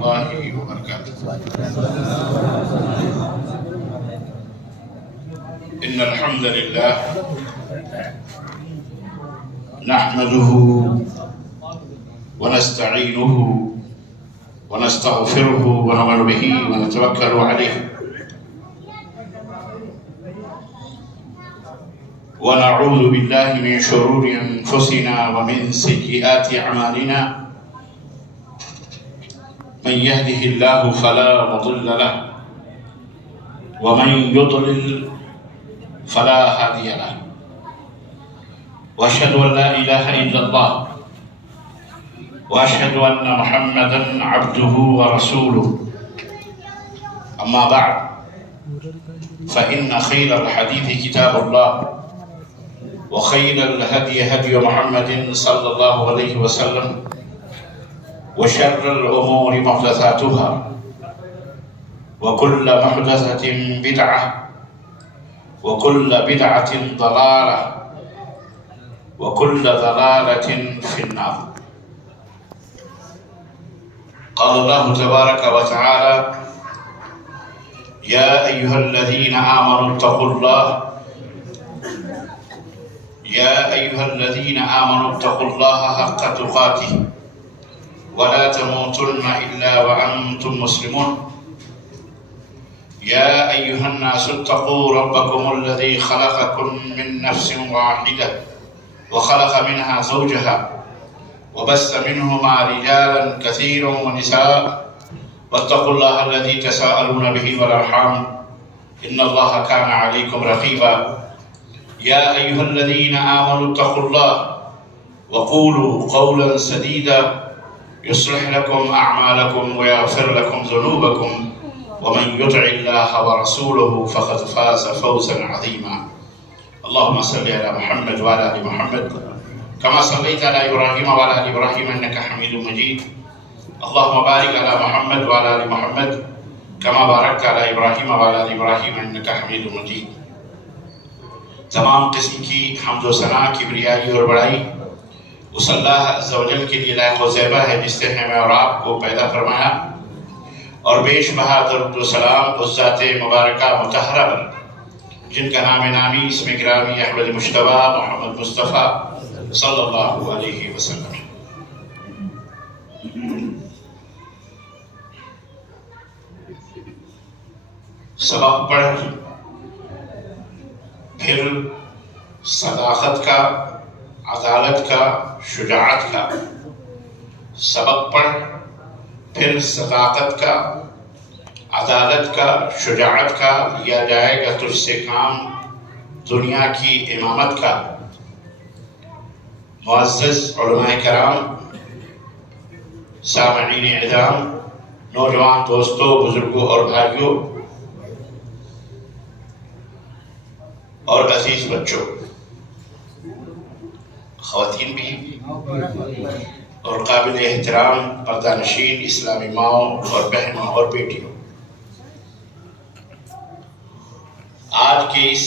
الله وبركاته. إن الحمد لله نحمده ونستعينه ونستغفره ونؤمن به ونتوكل عليه ونعوذ بالله من شرور أنفسنا ومن سيئات أعمالنا من يهده الله فلا مضل له ومن يضلل فلا هادي له وأشهد أن لا إله إلا الله وأشهد أن محمدا عبده ورسوله. أما بعد فإن خير الحديث كتاب الله وخير الهدي هدي محمد صلى الله عليه وسلم وشر الأمور محدثاتها وكل محدثة بدعة وكل بدعة ضلالة وكل ضلالة في النار. قال الله تبارك وتعالى: يا أيها الذين آمنوا اتقوا الله اتقوا الله حق تقاته ولا تموتن إلا وأنتم مسلمون. يا أيها الناس اتقوا ربكم الذي خلقكم من نفس واحدة وخلق منها زوجها وبث منهما رجالا كثيرا ونساء واتقوا الله الذي تساءلون به والأرحام إن الله كان عليكم رقيبا. يا أيها الذين آمنوا اتقوا الله وقولوا قولا سديدا يصلح لكم أعمالكم ويغفر لكم ذنوبكم ومن يطع الله ورسوله فقد فاز فوزا عظيما. اللهم صل على محمد وعلى آل محمد كما صليت على إبراهيم وعلى آل إبراهيم إنك حميد مجيد. اللهم بارك على محمد وعلى آل محمد كما باركت على إبراهيم وعلى آل إبراهيم إنك حميد مجيد. تمام قسم کی حمد و ثنا، کبریائی اور بڑائی اس اللہ عز و جل کے لیے لائق و زیبہ ہے جس نے ہمیں اور آپ کو پیدا فرمایا، اور بیش بہا درود و سلام اس ذات مبارکہ مطہرہ پر جن کا نام نامی اسم گرامی احمد مجتبی محمد مصطفیٰ صلی اللہ علیہ وسلم. سبق پڑھ پھر صداقت کا، عدالت کا، شجاعت کا. سبق پڑھ پھر صداقت کا، عدالت کا، شجاعت کا. لیا جائے گا تجھ سے کام دنیا کی امامت کا. معزز علماء کرام، سامعین اعظام، نوجوان دوستوں، بزرگوں اور بھائیوں اور عزیز بچوں، خواتین بھی اور قابل احترام پردہ نشین اسلامی ماؤں اور بہنوں اور بیٹیوں، آج کے اس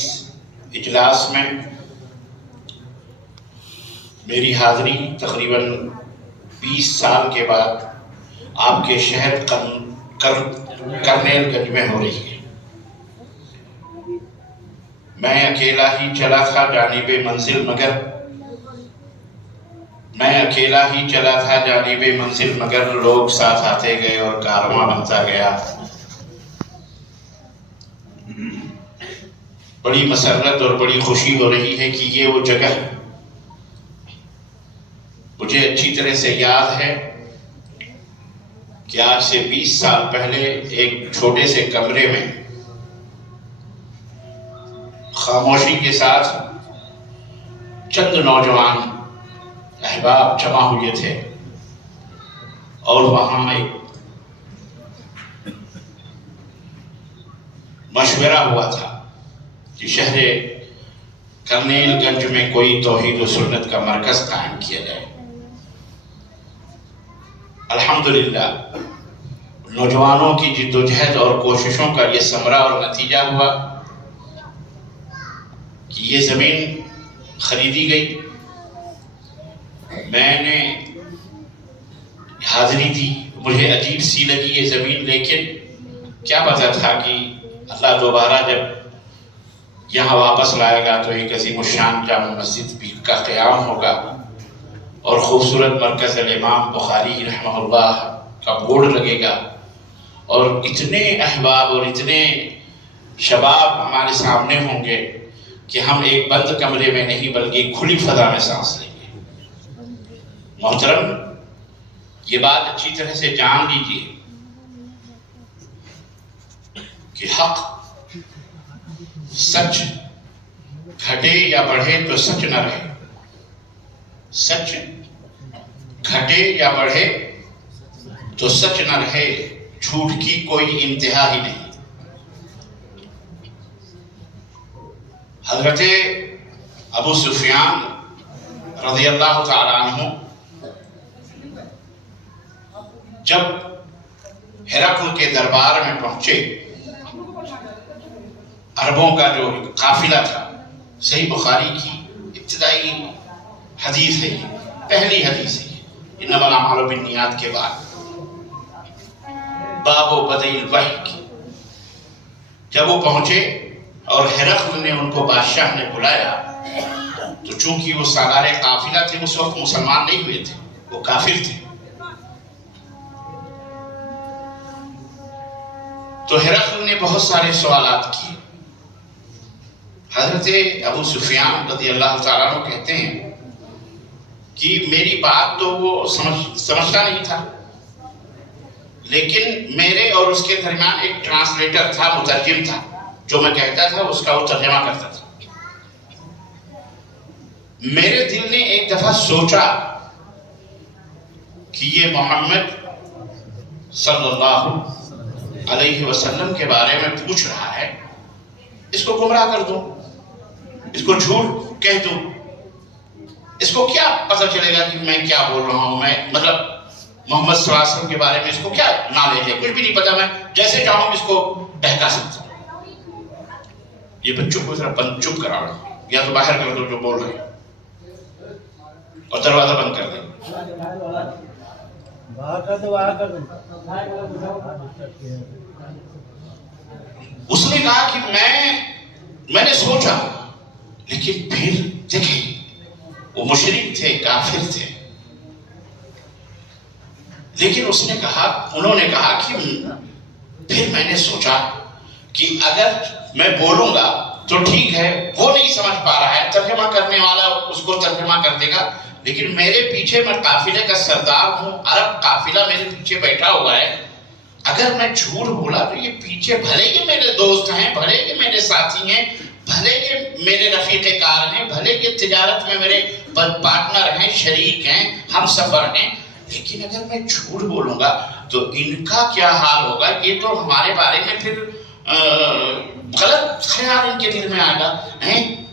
اجلاس میں میری حاضری تقریباً 20 سال کے بعد آپ کے شہر کرنیل گنج میں ہو رہی ہے. میں اکیلا ہی چلا تھا جانب منزل مگر لوگ ساتھ آتے گئے اور کارواں بنتا گیا. بڑی مسرت اور بڑی خوشی ہو رہی ہے کہ یہ وہ جگہ ہے. مجھے اچھی طرح سے یاد ہے کہ آج سے 20 سال پہلے ایک چھوٹے سے کمرے میں خاموشی کے ساتھ چند نوجوان احباب جمع ہوئے تھے اور وہاں ایک مشورہ ہوا تھا کہ شہر کرنیل گنج میں کوئی توحید و سنت کا مرکز قائم کیا جائے. الحمدللہ نوجوانوں کی جد و جہد اور کوششوں کا یہ ثمرہ اور نتیجہ ہوا کہ یہ زمین خریدی گئی. میں نے حاضری تھی، مجھے عجیب سی لگی یہ زمین، لیکن کیا پتا تھا کہ اللہ دوبارہ جب یہاں واپس لائے گا تو ایک عظیم الشان جامع مسجد بھی کا قیام ہوگا اور خوبصورت مرکز الامام بخاری رحمہ اللہ کا بورڈ لگے گا، اور اتنے احباب اور اتنے شباب ہمارے سامنے ہوں گے کہ ہم ایک بند کمرے میں نہیں بلکہ کھلی فضا میں سانس لیں گے۔ محترم، یہ بات اچھی طرح سے جان لیجیے کہ حق سچ گھٹے یا بڑھے تو سچ نہ رہے، سچ گھٹے یا بڑھے تو سچ نہ رہے، جھوٹ کی کوئی انتہا ہی نہیں۔ حضرت ابو سفیان رضی اللہ تعالیٰ عنہ جب ہرقل کے دربار میں پہنچے، عربوں کا جو قافلہ تھا، صحیح بخاری کی ابتدائی حدیث ہے، یہ پہلی حدیث ہے، انما الاعمال بالنیات کے بعد باب و بدء الوحی کی۔ جب وہ پہنچے اور ہرقل نے ان کو بادشاہ نے بلایا، تو چونکہ وہ سالار قافلہ تھے، اس وقت مسلمان نہیں ہوئے تھے، وہ کافر تھے، تو ہرقل نے بہت سارے سوالات کیے۔ حضرت ابو سفیان رضی اللہ تعالیٰ عنہ کہتے ہیں کہ میری بات تو وہ سمجھتا نہیں تھا، لیکن میرے اور اس کے درمیان ایک ٹرانسلیٹر تھا، مترجم تھا، جو میں کہتا تھا اس کا وہ ترجمہ کرتا تھا۔ میرے دل نے ایک دفعہ سوچا کہ یہ محمد صلی اللہ علیہ وسلم کے بارے میں پوچھ رہا ہے، اس کو گمراہ کر دوں، اس کو جھوٹ کہہ دوں، اس کو کیا پتہ چلے گا کہ میں کیا بول رہا ہوں، میں مطلب محمد صلی اللہ علیہ وسلم کے بارے میں اس کو کیا نالج ہے، کچھ بھی نہیں پتا، میں جیسے چاہوں اس کو بہکا سکتا ہوں۔ یہ بچوں کو ذرا بند چپ کرا رہا ہوں، یا تو باہر کر دو جو بول رہے ہیں اور دروازہ بند کر دیں۔ اس نے کہا کہ میں نے سوچا، لیکن پھر دیکھیں وہ مشرک تھے، کافر تھے، لیکن انہوں نے کہا کہ پھر میں نے سوچا کہ اگر میں بولوں گا تو ٹھیک ہے، وہ نہیں سمجھ پا رہا ہے، ترجمہ کرنے والا اس کو ترجمہ کر دے گا، لیکن میرے پیچھے میں قافلے کا سردار ہوں، عرب قافلہ میرے پیچھے بیٹھا ہوا ہے، اگر میں جھوٹ بولا تو یہ پیچھے بھلے یہ میرے دوست ہیں، بھلے یہ میرے ساتھی ہیں، بھلے یہ میرے رفیق کار ہیں، بھلے یہ تجارت میں میرے پارٹنر ہیں، شریک ہیں، ہم سفر ہیں، لیکن اگر میں جھوٹ بولوں گا تو ان کا کیا حال ہوگا، یہ تو ہمارے بارے میں پھر غلط خیال ان کے دل میں آئے گا،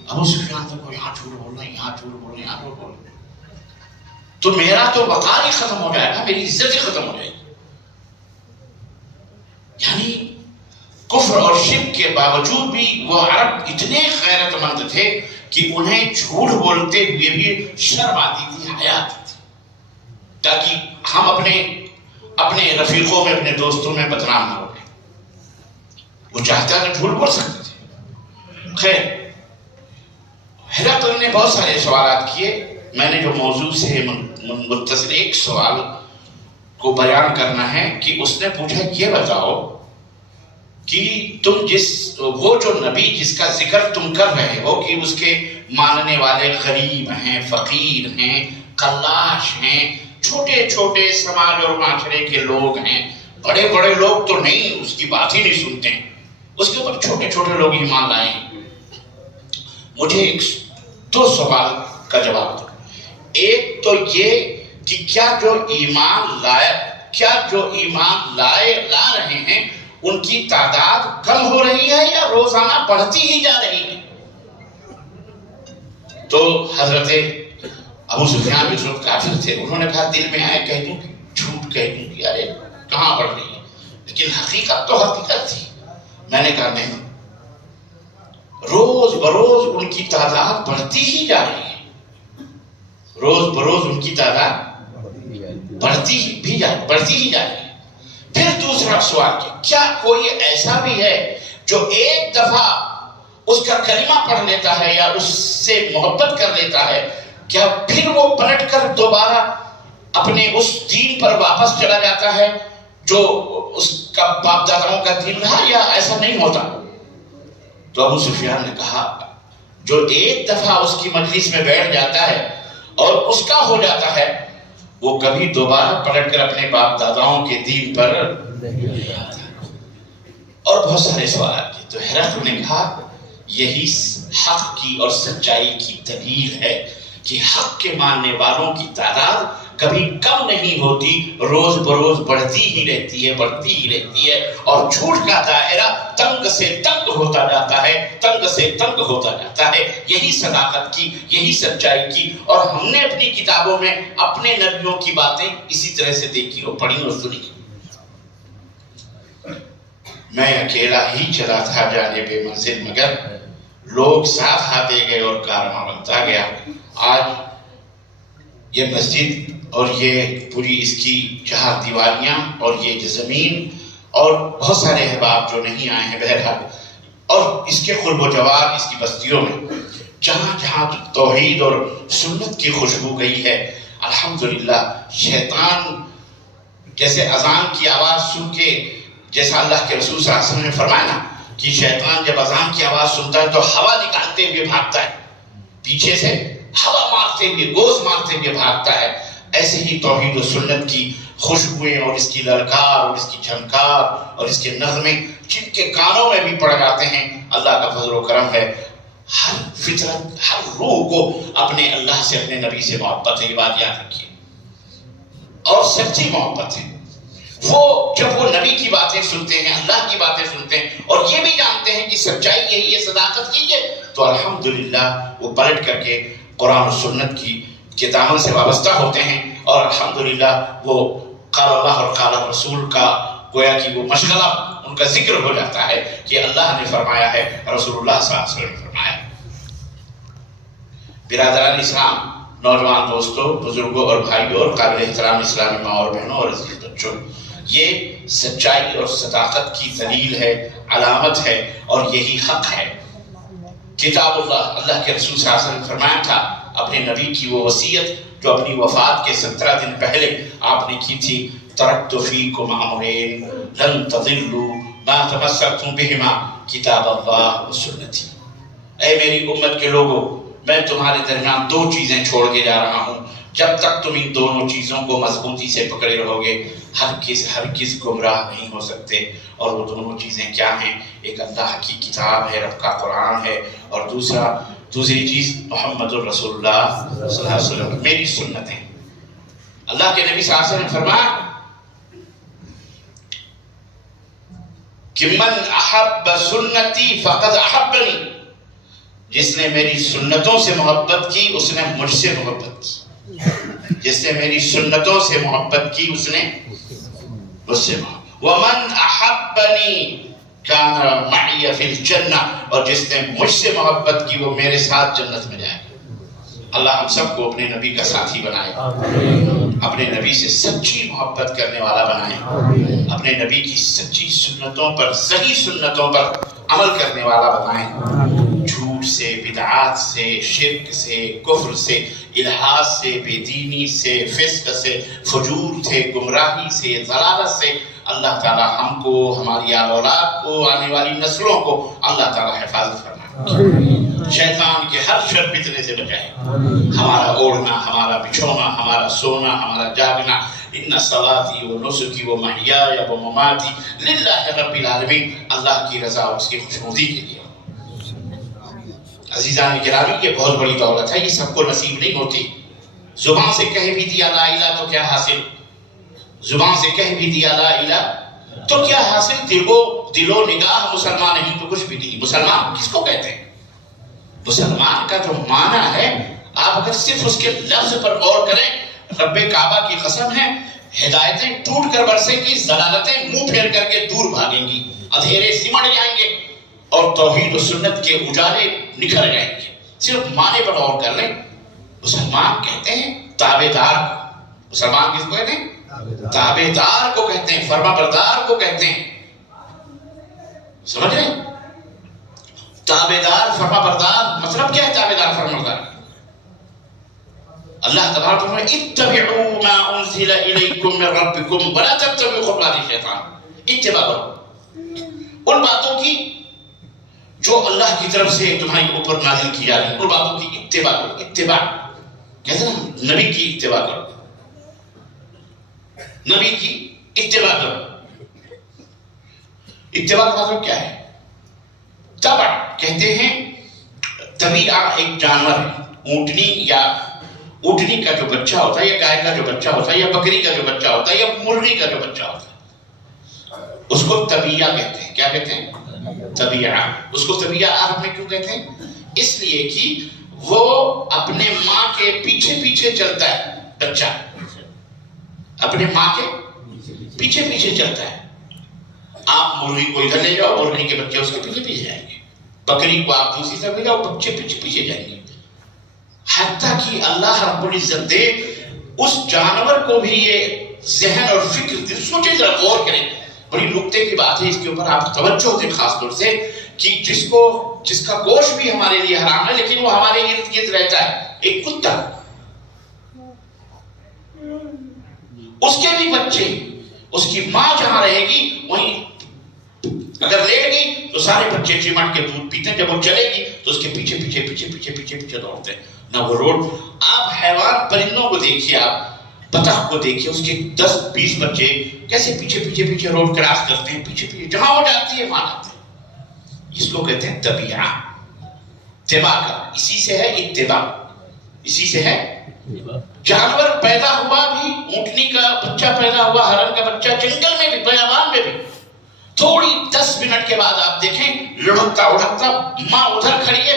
ابو سفیان کو یہاں جھوٹ بول رہے ہیں، یہاں جھوٹ بول رہے ہیں، یہاں جھوٹ بول رہے ہیں، تو میرا تو وقار ہی ختم ہو جائے گا، میری عزت ہی ختم ہو جائے گی۔ یعنی کفر اور شرک کے باوجود بھی وہ عرب اتنے غیرت مند تھے کہ انہیں جھوٹ بولتے ہوئے بھی شرم آتی تھی، حیا آتی تھی، تاکہ ہم اپنے رفیقوں میں، اپنے دوستوں میں بدنام نہ ہو گئے۔ وہ چاہتا تو جھوٹ بول سکتے تھے۔ خیر، ہرقل نے بہت سارے سوالات کیے، میں نے جو موضوع سے متصل ایک سوال کو بیان کرنا ہے کہ اس نے پوچھا یہ بتاؤ کہ تم وہ جو نبی جس کا ذکر تم کر رہے ہو کہ اس کے ماننے والے غریب ہیں، فقیر ہیں، قلاش ہیں، چھوٹے چھوٹے سماج اور معاشرے کے لوگ ہیں، بڑے بڑے لوگ تو نہیں، اس کی بات ہی نہیں سنتے، اس کے اوپر چھوٹے چھوٹے لوگ ایمان لائے ہیں۔ مجھے دو سوال کا جواب دو۔ ایک تو یہ کہ کیا جو ایمان لا رہے ہیں ان کی تعداد کم ہو رہی ہے یا روزانہ بڑھتی ہی جا رہی ہے؟ تو حضرت ابو سفیان اس وقت کافر تھے، انہوں نے کہا دل میں آئے کہہ دوں کہ جھوٹ کہہ دوں کہ ارے کہاں بڑھ رہی ہے، لیکن حقیقت تو حقیقت تھی۔ میں نے کہا نہیں، روز بروز ان کی تعداد بڑھتی ہی جا رہی ہے، روز بروز ان کی تعداد بڑھتی ہی جائے. پھر دوسرا سوال کیا کوئی ایسا بھی ہے جو ایک دفعہ اس کا کلمہ پڑھ لیتا ہے یا اس سے محبت کر لیتا ہے، کیا پھر وہ پلٹ کر دوبارہ اپنے اس دین پر واپس چلا جاتا ہے جو اس کا باپ داداؤں کا دین رہا، یا ایسا نہیں ہوتا؟ تو ابو سفیان نے کہا جو ایک دفعہ اس کی مجلس میں بیٹھ جاتا ہے اور اس کا ہو جاتا ہے، وہ کبھی دوبارہ پلٹ کر اپنے باپ داداؤں کے دین پر نہیں آتا. اور بہت سارے سوالات کیے. تو ہرقل نے کہا یہی حق کی اور سچائی کی دلیل ہے کہ حق کے ماننے والوں کی تعداد کبھی کم نہیں ہوتی، روز بروز بڑھتی ہی رہتی ہے، اور جھوٹ کا دائرہ تنگ سے تنگ ہوتا جاتا ہے. یہی صداقت کی، یہی سچائی کی. اور ہم نے اپنی کتابوں میں اپنے نبیوں کی باتیں اسی طرح سے دیکھی اور پڑھی اور سنی. میں اکیلا ہی چلا تھا جانے بے منزل، مگر لوگ ساتھ آتے گئے اور کارواں بنتا گیا. آج یہ مسجد اور یہ پوری اس کی 4 دیواریاں اور یہ جو زمین اور بہت سارے احباب جو نہیں آئے ہیں بہرحال، اور اس کے قرب و جوار اس کی بستیوں میں جہاں جہاں توحید اور سنت کی خوشبو گئی ہے، الحمدللہ شیطان جیسے اذان کی آواز سن کے، جیسا اللہ کے رسول صلی اللہ علیہ وسلم نے فرمایا نا کہ شیطان جب اذان کی آواز سنتا ہے تو ہوا نکالتے ہوئے بھاگتا ہے، پیچھے سے ہوا مارتے ہوئے، گوز مارتے ہوئے بھاگتا ہے. ایسے ہی توحید و سنت کی خوشبوئیں اور اس کی للکار اور اس کی جھنکار اور اس کے نغمے جن کے کانوں میں بھی پڑ جاتے ہیں، اللہ کا فضل و کرم ہے. ہر فطرت، ہر روح کو اپنے اللہ سے، اپنے نبی سے محبت ہے. یہ بات یاد رکھیے، اور سچی محبت ہے. وہ جب وہ نبی کی باتیں سنتے ہیں، اللہ کی باتیں سنتے ہیں اور یہ بھی جانتے ہیں کہ سچائی یہی ہے، صداقت کیجیے، تو الحمدللہ وہ پلٹ کر کے قرآن و سنت کے دامن سے وابستہ ہوتے ہیں. اور الحمدللہ وہ قال اللہ اور قال رسول کا گویا کہ وہ مشغلہ ان کا ذکر ہو جاتا ہے کہ اللہ نے فرمایا ہے، رسول اللہ صلی اللہ علیہ وسلم نے فرمایا. برادران اسلام، نوجوان دوستوں، بزرگوں اور بھائیوں اور قابل احترام اسلامی ماں اور بہنوں اور عزیز بچوں، یہ سچائی اور صداقت کی دلیل ہے، علامت ہے، اور یہی حق ہے. کتاب اللہ کے رسول صلی اللہ علیہ وسلم نے فرمایا تھا، اپنے نبی کی وہ وصیت جو اپنی وفات کے 17 دن پہلے آپ نے کی تھی، ترکت فیکم امرین لن تضلوا ما تمسکتم بہما کتاب اللہ و سنتی. اے میری امت کے لوگوں، میں تمہارے درمیان 2 چیزیں چھوڑ کے جا رہا ہوں، جب تک تم ان دونوں چیزوں کو مضبوطی سے پکڑے رہو گے ہرگز گمراہ نہیں ہو سکتے. اور وہ دونوں چیزیں کیا ہیں؟ ایک اللہ کی کتاب ہے، رب کا قرآن ہے، اور دوسری چیز محمد الرسول اللہ صلی اللہ علیہ وسلم، میری سنتیں. اللہ کے نبی صلی اللہ علیہ وسلم نے فرمایا کہ من احب سنتی فقد احبنی، جس نے میری سنتوں سے محبت کی اس نے مجھ سے محبت کی. جس نے میری سنتوں سے محبت کی اس نے مجھ سے محبت. ومن احبنی کان معی فی الجنہ، اور جس نے مجھ سے محبت کی وہ میرے ساتھ جنت میں جائے. اللہ ہم سب کو اپنے نبی کا ساتھی بنائے، اپنے نبی سے سچی محبت کرنے والا بنائے، اپنے نبی کی سچی سنتوں پر، صحیح سنتوں پر عمل کرنے والا بنائے. جھوٹ سے، بدعات سے، شرک سے، کفر سے، الحاد سے، بے دینی سے، فسق سے، فجور سے، گمراہی سے، ضلالت سے اللہ تعالی ہم کو، ہماری اولاد کو، آنے والی نسلوں کو اللہ تعالی حفاظت فرمائے، شیطان کے ہر شر فتنے سے بچائے. ہمارا اوڑھنا، ہمارا بچھونا، ہمارا سونا، ہمارا جاگنا، ان صلاتی و نسکی و محیای و مماتی للہ رب العالمین، اللہ کی رضا اور اس کی خوشنودی کے لیے. عزیزان گرامی، یہ بہت بڑی دولت ہے، یہ سب کو نصیب نہیں ہوتی. زبان سے کہہ بھی دیا لا الہ تو کیا حاصل، زبان سے کہہ بھی دیا لا الہ تو کیا حاصل، دل و نگاہ مسلمان نہیں تو کچھ بھی نہیں. مسلمان کس کو کہتے ہیں؟ مسلمان کا جو معنی ہے، آپ اگر صرف اس کے لفظ پر غور کریں، رب کعبہ کی قسم ہے، ہدایتیں ٹوٹ کر برسیں گی، ضلالتیں منہ پھیر کر کے دور بھاگیں گی، اندھیرے سمٹ جائیں گے اور توحید و سنت کے اجالے نکھر جائیں گے. صرف معنی پر غور کر لیں. مسلمان کہتے ہیں تابعدار کو، مسلمان کس کو کہتے ہیں؟ تابعدار کو کہتے ہیں، فرما بردار کو کہتے ہیں. سمجھ رہے ہیں؟ تابعدار فرما بردار مطلب کیا ہے؟ تابعدار فرما بردار اللہ تبارک و تعالیٰ اتبعوا ما انزل الیکم من ربکم ولا تتبعوا خطوات الشیطان. اتباع کرو ان باتوں کی جو اللہ کی طرف سے تمہارے اوپر نازل کی جا رہی ہیں، ان باتوں کی اتباع کرو. اتباع کہتے ہیں نا، نبی کی اتباع کرو، نبی کی اتباع کرو. اتباع کا مطلب کیا ہے؟ تبع کہتے ہیں، طبیعہ ایک جانور ہے، اونٹنی یا اونٹنی کا جو بچہ ہوتا ہے، یا گائے کا جو بچہ ہوتا ہے، یا بکری کا جو بچہ ہوتا ہے، یا مرغی کا جو بچہ ہوتا ہے، اس کو طبیعہ کہتے ہیں. کیا کہتے ہیں؟ طبیعہ. اس کو طبیعہ عرب میں کیوں کہتے ہیں؟ اس لیے کہ وہ اپنے ماں کے پیچھے پیچھے چلتا ہے. بچہ اپنے ماں کے پیچھے پیچھے چلتا ہے. آپ مرغی کو ادھر لے جاؤ، مرغی کے بچے اس کے پیچھے پیچھے جائیں گے. بکری کو آپ دوسری طرف لے جاؤ، بچے پیچھے پیچھے جائیں گے. حتیٰ کہ اللہ رب العزت دے اس جانور کو بھی یہ ذہن اور فکر دے. سوچیں ذرا، غور کریں، بڑی نکتے کی بات ہے، اس کے اوپر آپ توجہ دیں خاص طور سے، کہ جس کا گوشت بھی ہمارے لیے حرام ہے لیکن وہ ہمارے ارد گرد رہتا ہے. ایک کتا، اس کے بھی بچے، اس کی ماں جہاں رہے گی وہیں اگر لیٹ گئی تو سارے بچے چمٹ کے دودھ پیتے ہیں. جب وہ چلے گی تو اس کے پیچھے پیچھے پیچھے پیچھے پیچھے پیچھے دوڑتے ہیں. نہ وہ روڈ، آپ حیوان پرندوں کو دیکھیے، آپ بطخ کو دیکھیے، اس کے 10-20 بچے کیسے پیچھے پیچھے پیچھے روڈ کراس کرتے ہیں، پیچھے پیچھے جہاں وہ جاتی ہے وہاں جاتے ہیں. اس کو کہتے ہیں طبیعہ. اتباع کا اسی سے ہے اتباع، اسی سے ہے. جانور پیدا ہوا بھی، اونٹنی کا بچہ پیدا ہوا، ہرن کا بچہ جنگل میں بھی، بیابان میں بھی، تھوڑی 10 منٹ کے بعد آپ دیکھیں لڑکتا اڑکتا، ماں ادھر کھڑی ہے،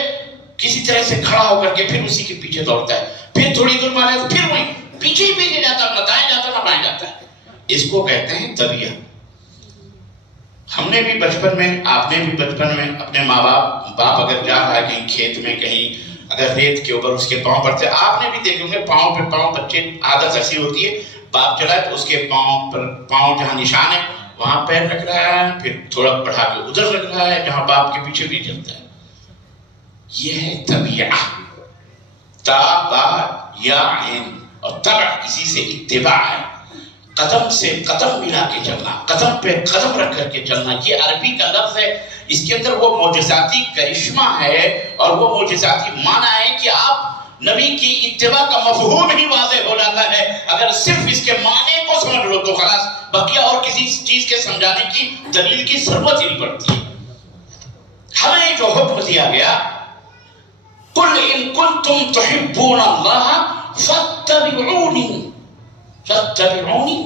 کسی طرح سے کھڑا ہو کر کے پھر اسی کے پیچھے دوڑتا ہے. پھر تھوڑی دور مارے تو پھر وہیں پیچھے ہی پیچھے جاتا، نہ دائیں جاتا نہ بائیں جاتا ہے. اس کو کہتے ہیں طبیعہ. ہم نے بھی بچپن میں، آپ نے بھی بچپن میں اپنے ماں باپ اگر جا رہا ہے کہیں کھیت میں، کہیں اگر ریت کے اوپر اس کے پاؤں پڑتے، آپ نے بھی دیکھے ہوں گے پاؤں پہ پاؤں، بچے عادت ایسی ہوتی ہے، باپ چلا ہے تو اس کے پاؤں پر، پاؤں جہاں نشان ہے وہاں پیر رکھ رہا ہے، پھر تھوڑا بڑھا کے ادھر رکھ رہا ہے جہاں باپ کے پیچھے بھی چلتا ہے. یہ ہے طبیعہ. تا با یا عین اور تبع اسی سے اتباع ہے. قدم سے قدم ملا کے چلنا، قدم پہ قدم رکھ کر کے چلنا، یہ عربی کا لفظ ہے. اس کے اندر وہ معجزاتی کرشمہ ہے اور وہ معجزاتی معنی ہے کہ آپ نبی کی اتباع کا مفہوم ہی واضح ہو جاتا ہے. اگر صرف اس کے معنی کو سمجھ لو تو خلاص، بقیہ اور کسی چیز کے سمجھانے کی دلیل کی ضرورت ہی نہیں پڑتی. ہمیں جو حکم دیا گیا، قل ان کنتم تحبون اللہ فاتبعونی، فاتبعونی،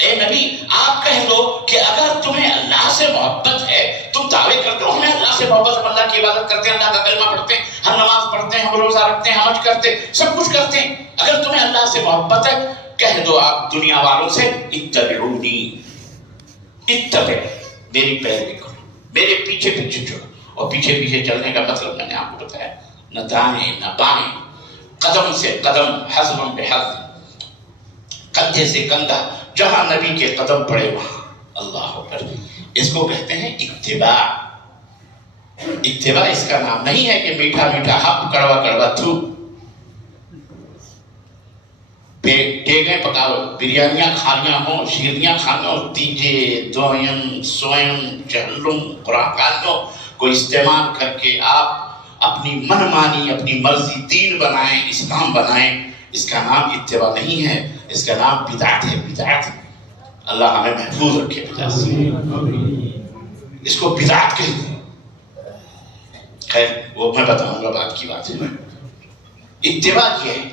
اے نبی آپ کہہ دو کہ اگر تمہیں اللہ سے محبت ہے، تم دعوے کرتے ہو ہمیں اللہ سے محبت، ہم اللہ کی عبادت کرتے ہیں، اللہ کا کلمہ پڑھتے ہیں، ہم نماز پڑھتے ہیں، ہم روزہ رکھتے ہیں، حج کرتے ہیں، سب کچھ کرتے ہیں، اگر تمہیں اللہ سے محبت ہے کہہ دو آپ دنیا والوں سے اتبعونی، اتبع، میری پیروی کرو، میرے پیچھے پیچھے چلو. اور پیچھے پیچھے چلنے کا مطلب میں نے آپ کو بتایا، نہ دائیں نہ بائیں، قدم سے قدم، حزم بحزم، کندھے سے کندھا، جہاں نبی کے قدم پڑے وہاں. اللہ اکبر. اس کو کہتے ہیں اتباع. اتباع اس کا نام نہیں ہے کہ میٹھا میٹھا ہپ، کڑوا کڑوا تھو. ڈیگیں پکاؤ، بریانیاں کھانیاں ہوں، شیرنیاں کھانیاں ہوں، تیجے دوئم سوئم چہلم قرآن کو استعمال کر کے آپ اپنی من مانی، اپنی مرضی دین بنائیں، اسلام بنائیں. اس کا نام اتباع نہیں ہے، اس کا نام بدعت ہے. بدعت، اللہ ہمیں محفوظ رکھے بدعت سے. اس کو بدعت کہتے ہیں. خیر وہ میں بتاؤں گا، بعد کی بات ہے. اتباع یہ ہے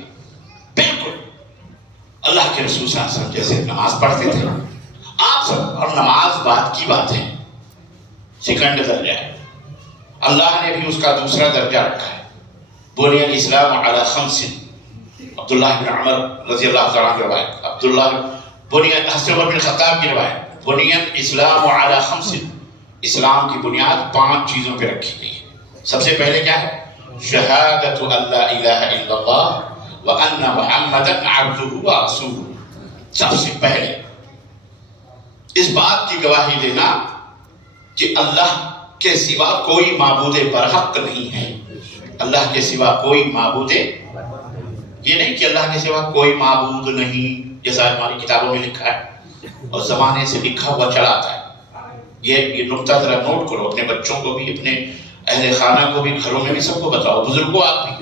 بالکل اللہ کے رسول صلی اللہ علیہ وسلم جیسے نماز پڑھتے تھے آپ سب، اور نماز بات کی بات ہے، سیکنڈ درجہ ہے. اللہ نے بھی اس کا دوسرا درجہ رکھا ہے. بنی الاسلام علی خمس، عبداللہ بن عمر رضی اللہ تعالیٰ کی روایت، حضرت عمر بن خطاب کی روایت، بنی الاسلام علی خمس، اسلام کی بنیاد 5 چیزوں پہ رکھی گئی ہے. سب سے پہلے کیا ہے؟ شہادت ان لا الہ الا اللہ وان محمدا عبدہ ورسولہ. سب سے پہلے اس بات کی گواہی دینا کہ اللہ کے سوا کوئی معبود برحق نہیں ہے. اللہ کے سوا کوئی معبود، یہ نہیں کہ اللہ کے سوا کوئی معبود نہیں جیسا ہماری کتابوں میں لکھا ہے اور زمانے سے لکھا ہوا چلا آتا ہے. یہ نقطہ ذرا نوٹ کرو، اپنے بچوں کو بھی، اپنے اہل خانہ کو بھی، گھروں میں بھی سب کو بتاؤ، بزرگوں آپ بھی.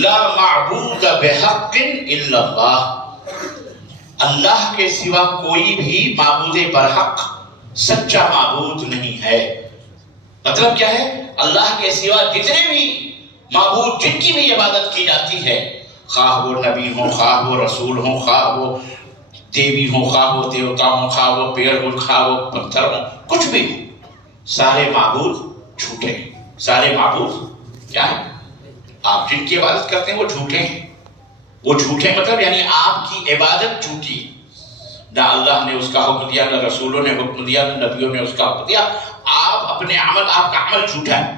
لا معبود بحق الا اللہ، اللہ کے سوا کوئی بھی معبود برحق، سچا معبود نہیں ہے. مطلب کیا ہے؟ اللہ کے سوا جتنے بھی معبود، جن کی بھی عبادت کی جاتی ہے، خواہ وہ نبی ہوں، خواہ وہ رسول ہوں، خواہ وہ دیوی ہوں، خواہ وہ دیوتا ہوں، خواہ وہ پیڑ ہوں، خواہ وہ پتھر ہوں، کچھ بھی ہوں، سارے معبود جھوٹے ہیں. سارے معبود کیا ہیں؟ آپ جن کی عبادت کرتے ہیں وہ جھوٹے ہیں. وہ جھوٹے مطلب یعنی آپ کی عبادت جھوٹی ہے. نہ اللہ نے اس کا حکم دیا، نہ رسولوں نے حکم دیا، نہ نبیوں نے اس کا حکم دیا. آپ اپنے عمل، آپ کا عمل جھوٹا ہے.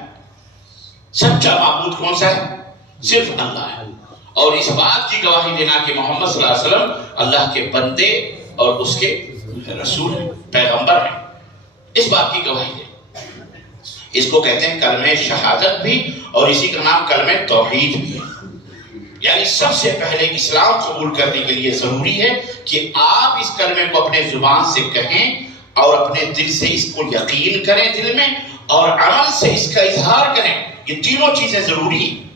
سچا معبود کون سا ہے؟ صرف اللہ ہے. اور اس بات کی گواہی دینا کہ محمد صلی اللہ علیہ وسلم اللہ کے بندے اور اس کے رسول ہیں، پیغمبر ہیں، اس بات کی گواہی دے. اس کو کہتے ہیں کلمہ شہادت بھی، اور اسی کا نام کلمہ توحید بھی ہے. یعنی سب سے پہلے اسلام قبول کرنے کے لیے ضروری ہے کہ آپ اس کلمے کو اپنے زبان سے کہیں اور اپنے دل سے اس کو یقین کریں دل میں، اور عمل سے اس کا اظہار کریں. یہ تینوں چیزیں ضروری ہیں.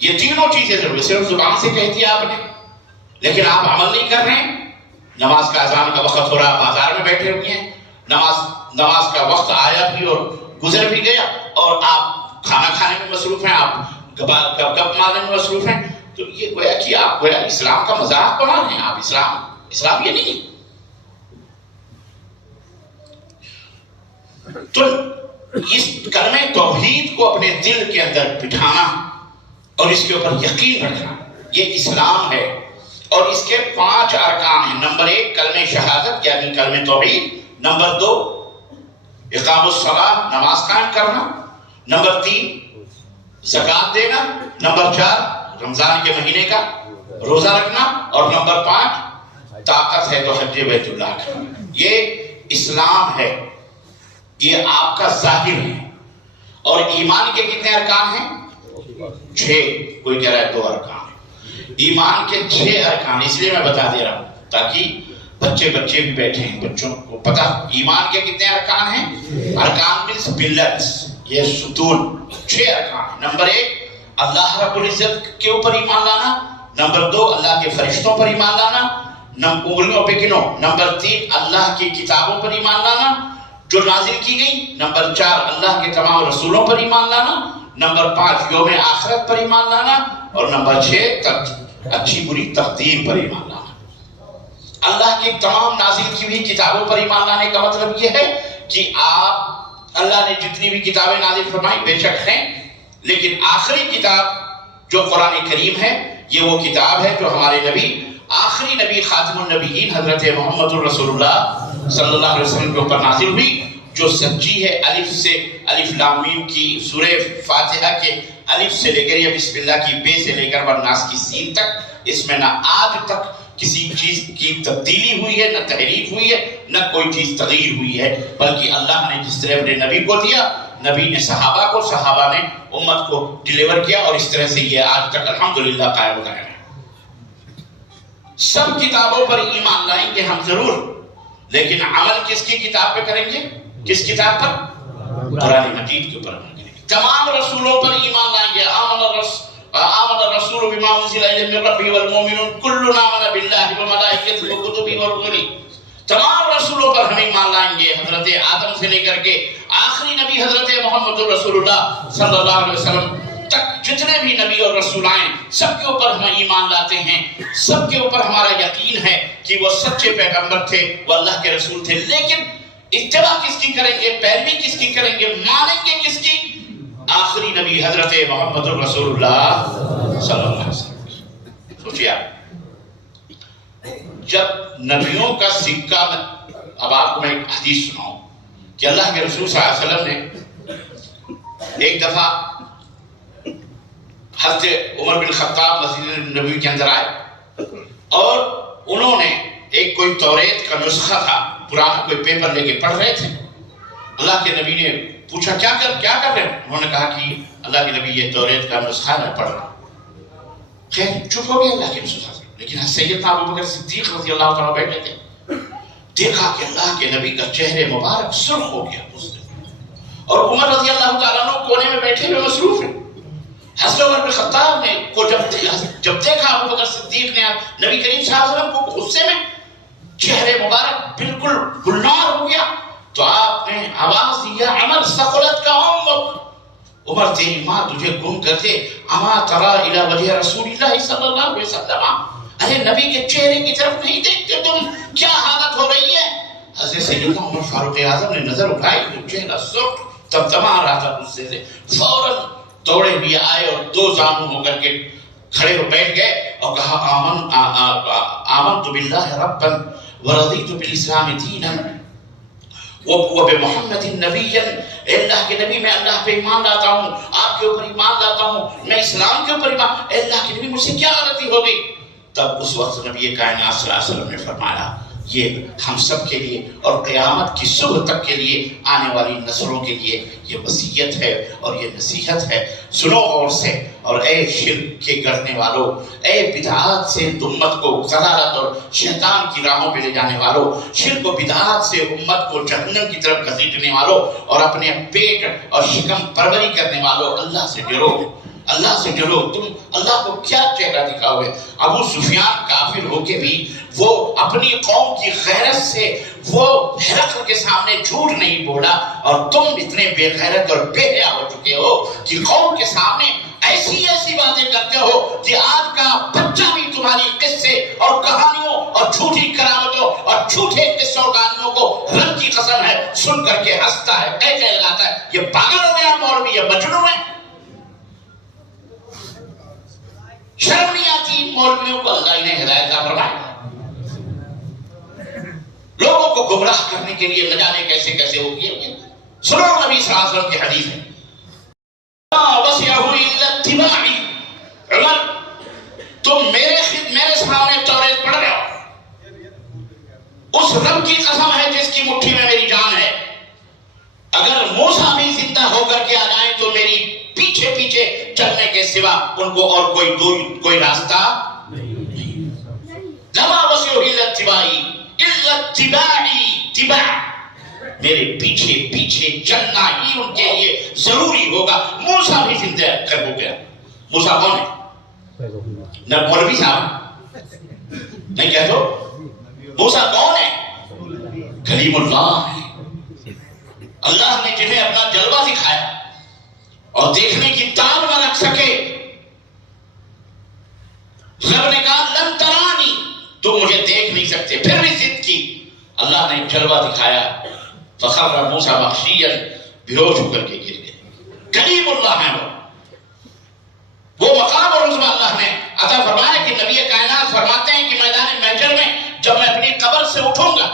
یہ تینوں چیزیں ضروری. صرف زبان سے کہہ دیا آپ نے لیکن آپ عمل نہیں کر رہے ہیں. نماز کا اذان کا وقت ہو رہا، بازار میں بیٹھے ہوئے ہیں، نماز کا وقت آیا بھی اور گزر بھی گیا، اور آپ کھانا کھانے میں مصروف ہیں، آپ گپ مارنے میں مصروف ہیں، تو یہ گویا کہ آپ گویا اسلام کا مذاق بنا رہے ہیں. آپ اسلام یہ نہیں. تو اس کلمہ توحید کو اپنے دل کے اندر بٹھانا اور اس کے اوپر یقین رکھنا، یہ اسلام ہے. اور اس کے 5 ارکان ہیں. نمبر 1 کلمہ شہادت یعنی کلمہ توحید. نمبر 2 اقام الصلاۃ، نماز قائم کرنا. نمبر 3 زکوٰۃ دینا. نمبر 4 رمضان کے مہینے کا روزہ رکھنا. اور نمبر 5 طاقت ہے تو حج بیت اللہ کرنا. یہ اسلام ہے، یہ آپ کا ظاہر ہے. اور ایمان کے کتنے ارکان ہیں؟ 6. کوئی کہہ رہا ہے 2 ارکان. ایمان کے 6 ارکان. اس لیے میں بتا دے رہا ہوں تاکہ بچے بھی بیٹھے ہیں، بچوں کو پتا. ایمان کے کتنے ارکان ہیں؟ ارکان مینس پلرز، یہ ستون. 6 ارکان ہیں. نمبر 1 اللہ رب العزت کے اوپر ایمان لانا. نمبر 2 اللہ کے فرشتوں پر ایمان لانا، انگلیوں پہ گنو. نمبر 3 اللہ کی کتابوں پر ایمان لانا جو نازل کی گئی. نمبر 4 اللہ کے تمام رسولوں پر ایمان لانا. نمبر 5 یوم آخرت پر ایمان لانا. اور نمبر 6 اچھی بری تقدیر پر ایمان لانا. اللہ کی تمام نازل کی ہوئی کتابوں پر ایمان لانے کا مطلب یہ ہے کہ آپ، اللہ نے جتنی بھی کتابیں نازل فرمائی بے شک ہیں، لیکن آخری کتاب جو قرآن کریم ہے، یہ وہ کتاب ہے جو ہمارے نبی، آخری نبی خاتم النبیین حضرت محمد الرسول اللہ صلی اللہ علیہ وسلم کے اوپر نازل ہوئی، جو سچی ہے. الف سے الف لام میم کی سورہ فاتحہ کے الف سے لے کر یا بسم اللہ کی بے سے لے کر والناس کی سین تک، اس میں نہ آج تک کسی چیز کی تبدیلی ہوئی ہے، نہ تحریف ہوئی ہے، نہ کوئی چیز تغیر ہوئی ہے، بلکہ اللہ نے جس طرح اپنے نبی کو دیا، نبی نے صحابہ کو، صحابہ نے امت کو ڈیلیور کیا، اور اس طرح سے یہ آج تک الحمدللہ قائم ہے. سب کتابوں پر ایمان لائیں گے ہم ضرور، لیکن عمل کس کی کتاب پہ کریں گے؟ کس کتاب پر؟ قرآن مجید کے اوپر عمل کریں گے. تمام رسولوں پر ایمان لائیں گے. آمن الرسول بما انزل الیہ من ربہ والمؤمنون کلنا آمن باللہ وملائکتہ وکتبہ ورسلہ. تمام رسولوں پر ہم ایمان لائیں گے، حضرت آدم سے لے کر کے آخری نبی حضرت محمد رسول اللہ صلی اللہ علیہ وسلم تک جتنے بھی نبی اور رسول آئیں، سب کے اوپر ہم ایمان لاتے ہیں. سب کے اوپر ہمارا یقین ہے کہ وہ سچے پیغمبر تھے، وہ اللہ کے رسول تھے. لیکن اتباع کس کی کریں گے؟ پیروی کس کی کریں گے؟ مانیں گے کس کی؟ آخری نبی حضرت محمد رسول اللہ صلی اللہ علیہ وسلم. سوچیے آپ، جب نبیوں کا سکہ، اب آپ کو میں ایک حدیث سناؤں کہ اللہ کے رسول صلی اللہ علیہ وسلم نے ایک دفعہ حضرت عمر بن خطاب مسجد نبوی کے اندر آئے اور انہوں نے ایک کوئی توریت کا نسخہ تھا، پرانا کوئی پیپر لے کے پڑھ رہے تھے۔ اللہ کے نبی نے پوچھا کیا کر رہے ہیں؟ انہوں نے کہا کہ اللہ کے نبی یہ توریت کا نسخہ میں پڑھ رہا ہوں۔ خیر چپ ہو گیا اللہ کے رسول، لیکن سیدنا ابو بکر صدیق رضی اللہ تعالیٰ بیٹھے تھے، دیکھا کہ اللہ کے نبی کا چہرے مبارک سرخ ہو گیا اور عمر رضی اللہ تعالیٰ عنہ کونے میں بیٹھے ہوئے مصروف ہیں۔ حضرت عمر بن خطاب نے کو جب دیکھا ابو بکر صدیق نے نبی کریم صلی اللہ علیہ وسلم کو غصے میں چہرے مبارک بالکل گلنار ہو گیا، تو آپ نے آواز دی یا عمر ثقلت کا امک، عمر تیری ماں تجھے گم کرتے، اما ترى الى وجه رسول اللہ صلی اللہ علیہ وسلم، ارے نبی کے چہرے کی طرف نہیں دیکھتے تم، کیا حالت ہو رہی ہے؟ حضرت سیدنا عمر فاروق اعظم نے نظر اٹھائی تو چہرہ سرخ تمتما رہا تھا غصے سے، فوراً دوڑے بھی آئے اور دو زانو ہو کر کے کھڑے ہو بیٹھ گئے اور کہا آمنت باللہ ربا ورضیت بالاسلام دینا وبمحمد نبیا، اللہ کے نبی میں اللہ پہ ایمان لاتا ہوں، آپ کے اوپر ایمان لاتا ہوں، میں اسلام کے اوپر ایمان، اللہ کے نبی مجھ سے کیا غلطی ہو گئی؟ تب اس وقت نبی کائنات صلی اللہ علیہ وسلم نے فرمایا یہ ہم سب کے لیے اور قیامت کی صبح تک کے لیے آنے والی نسلوں کے لیے یہ وصیت ہے اور یہ نصیحت ہے، سنو غور سے، اور اے شرک کے کرنے والوں، اے بدعات سے امت کو ضلالت اور شیطان کی راہوں پہ لے جانے والوں، شرک و بدعات سے امت کو جہنم کی طرف گھسیٹنے والوں اور اپنے پیٹ اور شکم پروری کرنے والوں، اللہ سے ڈرو، اللہ سے ڈرو۔ تم اللہ کو کیا چہرہ دکھاؤ گے؟ ابو سفیان کافر ہو کے بھی وہ اپنی قوم کی غیرت سے وہ ہرقل کے سامنے جھوٹ نہیں بولا، اور تم اتنے بے غیرت اور بے حیا ہو چکے ہو کہ قوم کے سامنے ایسی باتیں کرتے ہو کہ آج کا بچہ بھی تمہاری قصے اور کہانیوں اور جھوٹی کرامتوں اور جھوٹے قصوں اور کہانیوں کو رب کی قسم ہے سن کر کے ہنستا ہے، کہہ لگاتا ہے یہ پاگل ہو گیا مولوی، یہ مجنون ہے۔ شرم نہیں آتی مولویوں کو؟ اللہ نے ہدایت عطا فرمائی، لوگوں کو گمراہ کرنے کے لیے نہ جانے کیسے کیسے ہو گئے۔ سنو نبی صلی اللہ علیہ وسلم کی حدیث ہے، وَسِعَهُ إِلَّا اتِّبَاعِي، عمر تم میرے سامنے توریت پڑھ رہے ہو، اس رب کی قسم ہے جس کی مٹھی میں میری جان ہے، اگر موسیٰ بھی زندہ ہو کر کے آ جائیں تو میری پیچھے پیچھے چلنے کے سوا ان کو اور کوئی راستہ نہیں۔ لَمَا وَسِعَهُ إِلَّا اتِّبَاعِي إِلَّا اتِّبَاعِي، اتِّبَاع میرے پیچھے پیچھے چلنا ہی ان کے لیے ضروری ہوگا۔ موسیٰ بھی زندہ ہو گیا۔ موسیٰ کون ہے؟ نہ مولوی صاحب نہیں کہہ دو، موسیٰ کون ہے؟ کلیم اللہ ہے، اللہ نے جنہیں اپنا جلوہ دکھایا اور دیکھنے کی تاب نہ رکھ سکے، رب نے کہا لن ترانی، تم مجھے دیکھ نہیں سکتے، پھر بھی ضد کی، اللہ نے جلوہ دکھایا، فخر موسیٰ مغشیا، بےہوش ہو کر کے گر گئے۔ کلیم اللہ ہے وہ مقام اور رتبہ اللہ نے عطا فرمایا کہ نبی کائنات فرماتے ہیں کہ میدان محشر میں جب میں اپنی قبر سے اٹھوں گا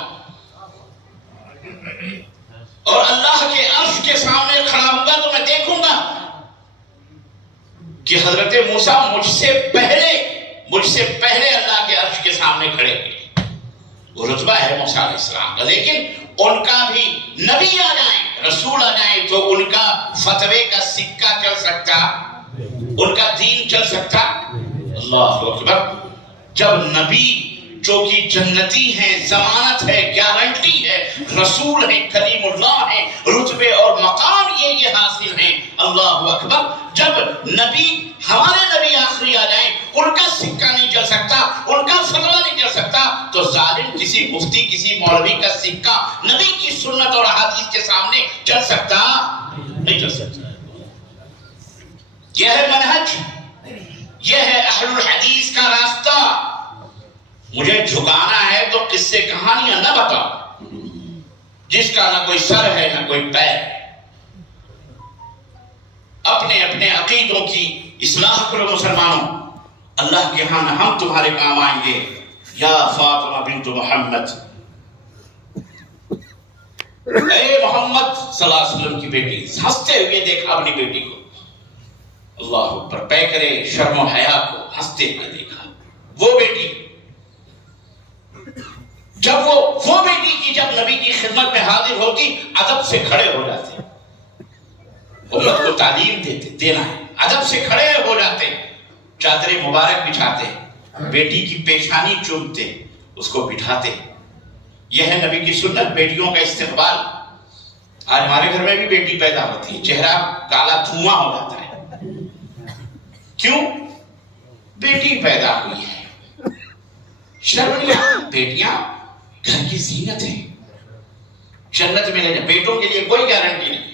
اور اللہ کے عرش کے سامنے کھڑا ہوں گا تو میں دیکھوں گا کہ حضرت موسیٰ مجھ سے پہلے اللہ کے عرش کے سامنے کھڑے ہوئے۔ وہ رتبہ ہے موسیٰ علیہ السلام کا، لیکن ان کا بھی نبی آ جائیں، رسول آ جائیں تو ان کا فتوے کا سکہ چل سکتا، ان کا دین چل سکتا۔ اللہ اکبر۔ جب نبی جو کہ جنتی ہیں، ضمانت ہے، گارنٹی ہے، رسول ہیں، کلیم اللہ ہیں، رتبے اور مقام یہ حاصل ہیں، اللہ اکبر۔ جب نبی ہمارے نبی آخری آ جائیں، ان کا سکہ نہیں چل سکتا، ان کا فتویٰ نہیں چل سکتا، تو ظالم کسی مفتی کسی مولوی کا سکہ نبی کی سنت اور احادیث کے سامنے چل سکتا نہیں چل سکتا۔ یہ ہے منہج، یہ ہے اہل الحدیث کا راستہ۔ مجھے جھکانا ہے تو قصے کہانیاں نہ بتاؤ جس کا نہ کوئی سر ہے نہ کوئی پیر۔ اپنے اپنے عقیدوں کی اصلاح کرو مسلمانوں، اللہ کے ہاں ہم تمہارے کام آئیں گے۔ یا فاطمہ بنت محمد، اے محمد صلی اللہ علیہ وسلم کی بیٹی، ہنستے ہوئے دیکھا اپنی بیٹی کو، اللہ پر پیکرے شرم و حیا کو ہنستے ہوئے دیکھا۔ وہ بیٹی جب نبی کی خدمت میں حاضر ہوتی ادب سے کھڑے ہو جاتے، امت کو تعلیم دینا ہے، ادب سے کھڑے ہو جاتے، چادر مبارک بچھاتے، بیٹی کی پیشانی چومتے، اس کو بٹھاتے۔ یہ ہے نبی کی سنت، بیٹیوں کا استقبال۔ آج ہمارے گھر میں بھی بیٹی پیدا ہوتی ہے، چہرہ کالا دھواں ہو جاتا ہے، کیوں؟ بیٹی پیدا ہوئی ہے۔ شرم، بیٹیاں گھر کی زینت ہیں، جنت میں لے جائیں۔ بیٹوں کے لیے کوئی گارنٹی نہیں،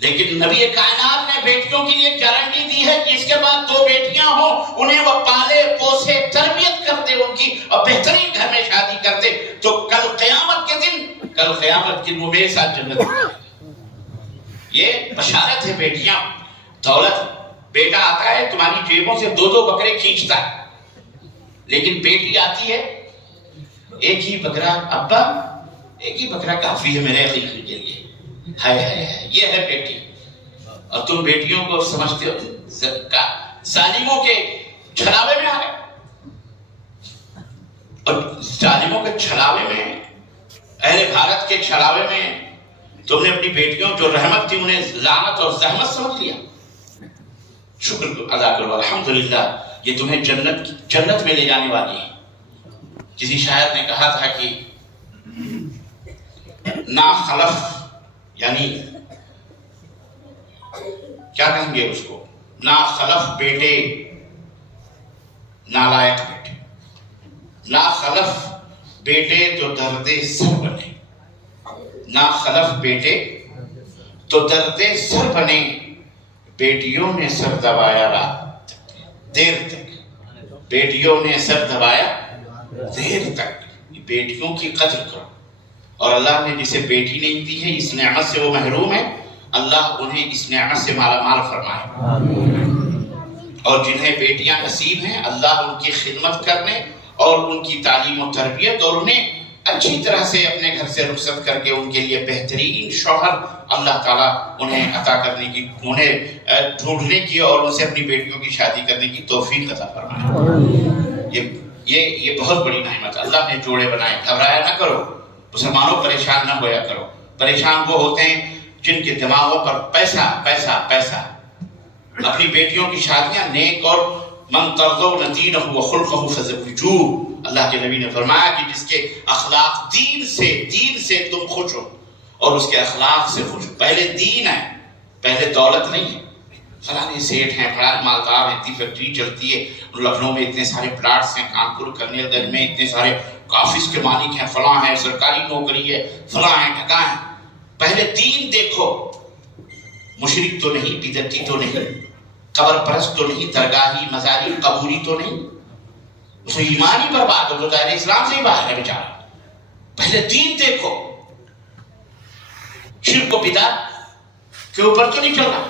لیکن نبی کائنات نے بیٹیوں کے لیے گارنٹی دی ہے کہ اس کے بعد 2 بیٹیاں ہوں، انہیں وہ پالے پوسے تربیت کرتے ان کی، اور بہترین گھر میں شادی کرتے، تو کل قیامت کے دن وہ میرے ساتھ جنت میں۔ یہ بشارت ہے۔ بیٹیاں دولت، بیٹا آتا ہے تمہاری جیبوں سے 2 بکرے کھینچتا ہے، لیکن بیٹی آتی ہے ایک ہی بکرا، ابا ایک ہی بکرا کافی ہے میرے عقیقے کے لیے، ہے یہ ہے بیٹی۔ اور تم بیٹیوں کو سمجھتے ہو ظالموں کے چھلاوے میں آ گئے، اور ظالموں کے چھلاوے میں، اہل بھارت کے چھلاوے میں تم نے اپنی بیٹیوں جو رحمت تھی انہیں لعنت اور زحمت سمجھ لیا۔ شکر ادا کرو، الحمدللہ یہ تمہیں جنت میں لے جانے والی ہے۔ کسی شاعر نے کہا تھا کہ نا خلف، یعنی کیا کہیں گے اس کو، نا خلف بیٹے نالائق بیٹے، نا خلف بیٹے تو درد سر بنے، نا خلف بیٹے تو درد سر بنے، بیٹیوں نے سر دبایا رات دیر تک، بیٹیوں نے سر دبایا دیر تک۔ بیٹیوں کی قدر کرو، اور اللہ نے جسے بیٹی نہیں دی ہے اس نعمت سے وہ محروم ہے، اللہ انہیں اس نعمت سے مالا مال فرمائے۔ اور جنہیں بیٹیاں نصیب ہیں اللہ ان کی خدمت کرنے اور ان کی تعلیم و تربیت اور انہیں اچھی طرح سے اپنے گھر سے رخصت کر کے ان کے لیے بہترین شوہر اللہ تعالیٰ انہیں عطا کرنے کی، انہیں ڈھونڈنے کی اور ان سے اپنی بیٹیوں کی شادی کرنے کی توفیق عطا فرمائے۔ یہ بہت بڑی نعمت اللہ نے جوڑے بنائے۔ گھبرایا نہ کرو، مسلمانوں پریشان نہ ہویا کرو۔ پریشان وہ ہوتے ہیں جن کے دماغوں پر پیسہ پیسہ پیسہ۔ اپنی بیٹیوں کی شادیاں نیک اور من ترضون دینہ وخلقہ فزوجوہ، اللہ کے نبی نے فرمایا کہ جس کے اخلاق دین سے تم خوش ہو اور اس کے اخلاق سے خوش ہو۔ پہلے دین ہے، پہلے دولت نہیں ہے۔ فلاں سیٹ ہیں، فلاں مالدار ہیں، اتنی فیکٹری چلتی ہے، لکھنؤ میں اتنے سارے پلاٹس ہیں، کانپور کرنیل گنج میں اتنے سارے کافیز کے مالک ہیں، فلاں ہیں، سرکاری نوکری ہے، فلاں ہیں، ٹھگاں ہیں۔ پہلے دین دیکھو، مشرک تو نہیں، بدعتی تو نہیں، قبر پرست تو نہیں، درگاہی مزاری قبوری تو نہیں، اس کو ایمان ہی برباد ہو تو دائرہ اسلام سے ہی باہر ہے بیچارہ۔ پہلے دین دیکھو، شرک و بدعت کے اوپر تو نہیں چلنا۔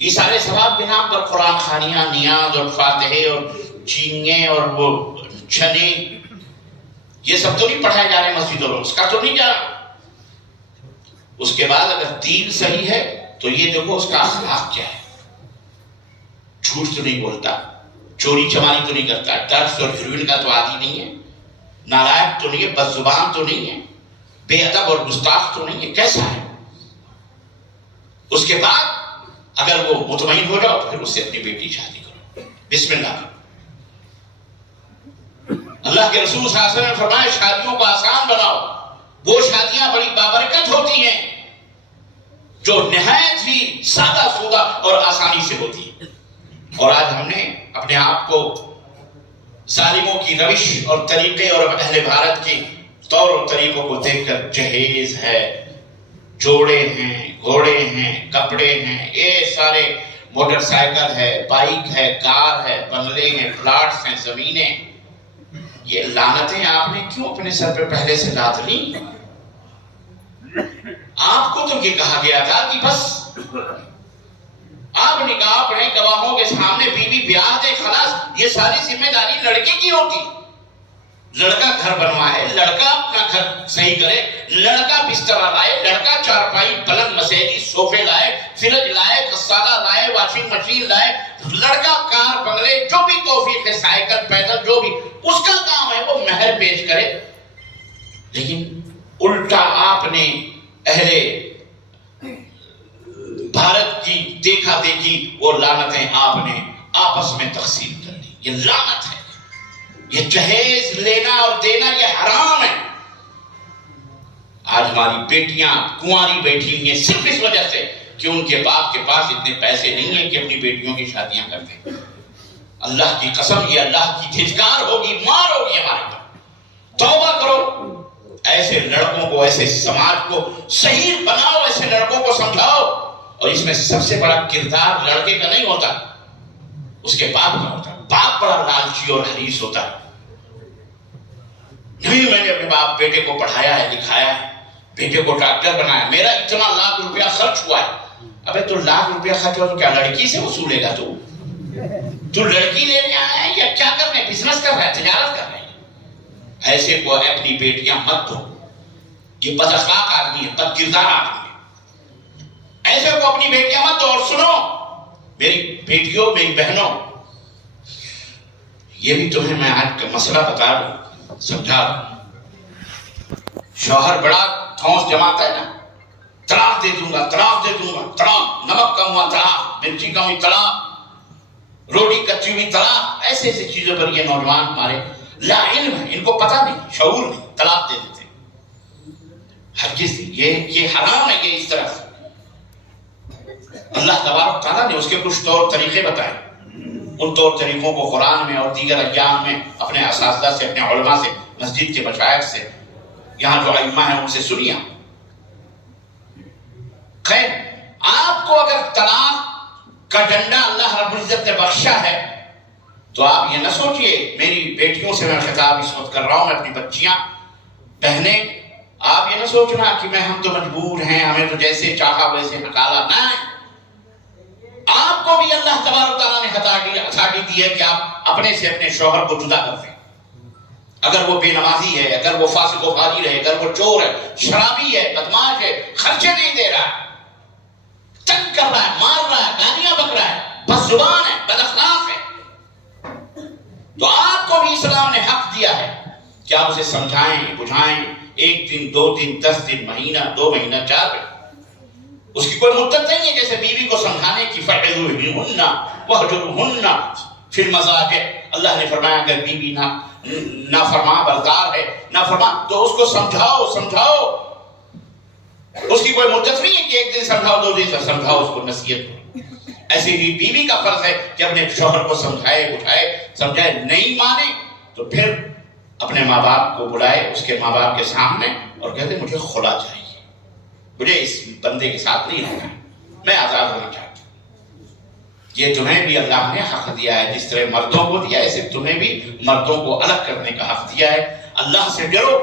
ایثار ثواب کے نام پر قرآن خوانیاں، نیاز اور فاتحے اور چینگے اور وہ چھنے، یہ سب تو نہیں پڑھائے جا رہے مسجدوں میں، اس کا تو نہیں جا رہا۔ اس کے بعد اگر دین صحیح ہے تو یہ دیکھو اس کا اخلاق کیا ہے۔ جھوٹ تو نہیں بولتا، چوری چماری تو نہیں کرتا، ڈرگس اور ہیروئن کا تو عادی نہیں ہے، نالائق تو نہیں ہے، بد زبان تو نہیں ہے، بے ادب اور گستاخ تو نہیں ہے، کیسا ہے؟ اس کے بعد اگر وہ مطمئن ہو جاؤ تو پھر اس سے اپنی بیٹی شادی کرو، بسم اللہ کرو۔ اللہ کے رسول صلی اللہ علیہ وسلم نے فرمایا شادیوں کو آسان بناؤ۔ وہ شادیاں بڑی بابرکت ہوتی ہیں جو نہایت ہی سادہ سودہ اور آسانی سے ہوتی ہیں۔ اور آج ہم نے اپنے آپ کو ظالموں کی روش اور طریقے اور اہل بھارت کے طور اور طریقوں کو دیکھ کر جہیز ہے، جوڑے ہیں، گھوڑے ہیں، کپڑے ہیں، یہ سارے موٹر سائیکل ہے، بائک ہے، کار ہے، بنگلے ہیں، پلاٹس ہیں، زمینیں، یہ لعنتیں آپ نے کیوں اپنے سر پہ پہلے سے لاد لی؟ آپ کو تو یہ کہا گیا تھا کہ بس آپ نکاح پڑھیں گواہوں کے سامنے، بیوی بیاہ دے، خلاص، یہ ساری ذمہ داری لڑکے کی ہوتی۔ لڑکا گھر بنوائے، لڑکا اپنا گھر صحیح کرے، لڑکا بستر لائے، لڑکا چارپائی پلنگ مسیدی صوفے لائے، فرج لائے، غسالہ لائے، واشنگ مشین لائے، لڑکا کار بنگلے، جو بھی توفیق ہے، سائیکل پیدل، جو بھی اس کا کام ہے وہ مہر پیش کرے۔ لیکن الٹا آپ نے اہل بھارت کی دیکھا دیکھی وہ لعنتیں آپ نے آپس میں تقسیم کر دی. یہ لعنت ہے. یہ جہیز لینا اور دینا یہ حرام ہے. آج ہماری بیٹیاں کنواری بیٹھی ہوئی ہیں صرف اس وجہ سے کہ ان کے باپ کے پاس اتنے پیسے نہیں ہیں کہ اپنی بیٹیوں کی شادیاں کر دیں. اللہ کی قسم یہ اللہ کی دھتکار ہوگی، مار ہوگی ہمارے پر. توبہ کرو. ایسے لڑکوں کو، ایسے سماج کو صحیح بناؤ، ایسے لڑکوں کو سمجھاؤ. اور اس میں سب سے بڑا کردار لڑکے کا نہیں ہوتا، اس کے باپ کا ہوتا ہے. باپ بڑا لالچی اور حریص ہوتا ہے. نہیں میں نے اپنے باپ بیٹے کو پڑھایا ہے، لکھایا ہے، بیٹے کو ڈاکٹر بنایا، میرا اتنا لاکھ روپیہ خرچ ہوا ہے. ابے تو لاکھ روپیہ خرچ ہوا تو کیا لڑکی سے وصولے گا؟ تو لڑکی لینے آیا ہے یا کیا کر رہے ہیں؟ بزنس کر رہا ہے، تجارت کر رہے ہیں. ایسے کو اپنی بیٹیاں مت دو. یہ بد اخلاق آدمی ہے، بد کردار آدمی ہے. ایسے کو اپنی بیٹیاں مت دو. اور سنو میری بیٹیوں، میری بہنوں، یہ بھی تمہیں میں آج کا مسئلہ بتا دوں، سمجھا دوں. شوہر بڑا ٹھونس جماتا ہے نا، طلاق دے دوں گا، طلاق دے دوں گا، طلاق، نمک کم ہوا طلاق، مرچی کم ہوئی طلاق، روٹی کچی ہوئی طلاق. ایسے ایسے چیزوں پر یہ نوجوان ہمارے لا علم ہے، ان کو پتہ نہیں، شعور نہیں، طلاق دے دیتے. ہرگز یہ حرام ہے. یہ اس طرح سے اللہ تبارک تعالیٰ نے اس کے کچھ طور طریقے بتائے. ان طور طریقوں کو قرآن میں اور دیگر ایام میں اپنے اساتذہ سے، اپنے علماء سے، مسجد کے مشائخ سے، یہاں جو ائمہ ہیں ان سے سنیا. خیر، آپ کو اگر طلاق کا ڈنڈا اللہ رب العزت نے بخشا ہے تو آپ یہ نہ سوچئے. میری بیٹیوں سے میں خطاب اس وقت کر رہا ہوں، میں اپنی بچیاں، بہنیں، آپ یہ نہ سوچنا کہ ہم تو مجبور ہیں، ہمیں تو جیسے چاہا ویسے نکالا. نہ، آپ کو بھی اللہ تبارک تعالیٰ نے اتھارٹی دی ہے کہ آپ اپنے سے اپنے شوہر کو جدا کر دیں. اگر وہ بے نمازی ہے، اگر وہ فاسق و فاجر ہے، اگر وہ چور ہے، شرابی ہے، بدماش ہے، خرچے نہیں دے رہا ہے، تنگ کر رہا ہے، مار رہا ہے، گالیاں بک رہا ہے، بد زبان ہے، بد اخلاق ہے، تو آپ کو بھی اسلام نے حق دیا ہے کہ آپ اسے سمجھائیں، بجھائیں. 1 دن، 2 دن، 10 دن، مہینہ، 2 مہینہ، 4 مہینہ. اس کی کوئی مدت نہیں ہے. جیسے بیوی کو سمجھانے کی فَعِلُوهُنَّ وَهْجُرُوهُنَّ فِي الْمَضَاجِعِ، اللہ نے فرمایا اگر بیوی نافرمان بردار ہے، نافرمان، تو اس کو سمجھاؤ. اس کی کوئی مدت نہیں ہے کہ 1 دن سمجھاؤ، 2 دن سمجھاؤ، اس کو نصیحت کرو. ایسے ہی بیوی کا فرض ہے کہ اپنے شوہر کو سمجھائے، بجھائے، سمجھائے. نہیں مانے تو پھر اپنے ماں باپ کو بلائے اس کے ماں باپ کے سامنے اور کہتے مجھے خلا چاہیے، مجھے اس بندے کے ساتھ نہیں رہنا، میں آزاد ہونا چاہتا ہوں. یہ تمہیں بھی اللہ نے حق دیا ہے، جس طرح مردوں کو دیا ہے ایسے تمہیں بھی مردوں کو الگ کرنے کا حق دیا ہے. اللہ سے ڈرو.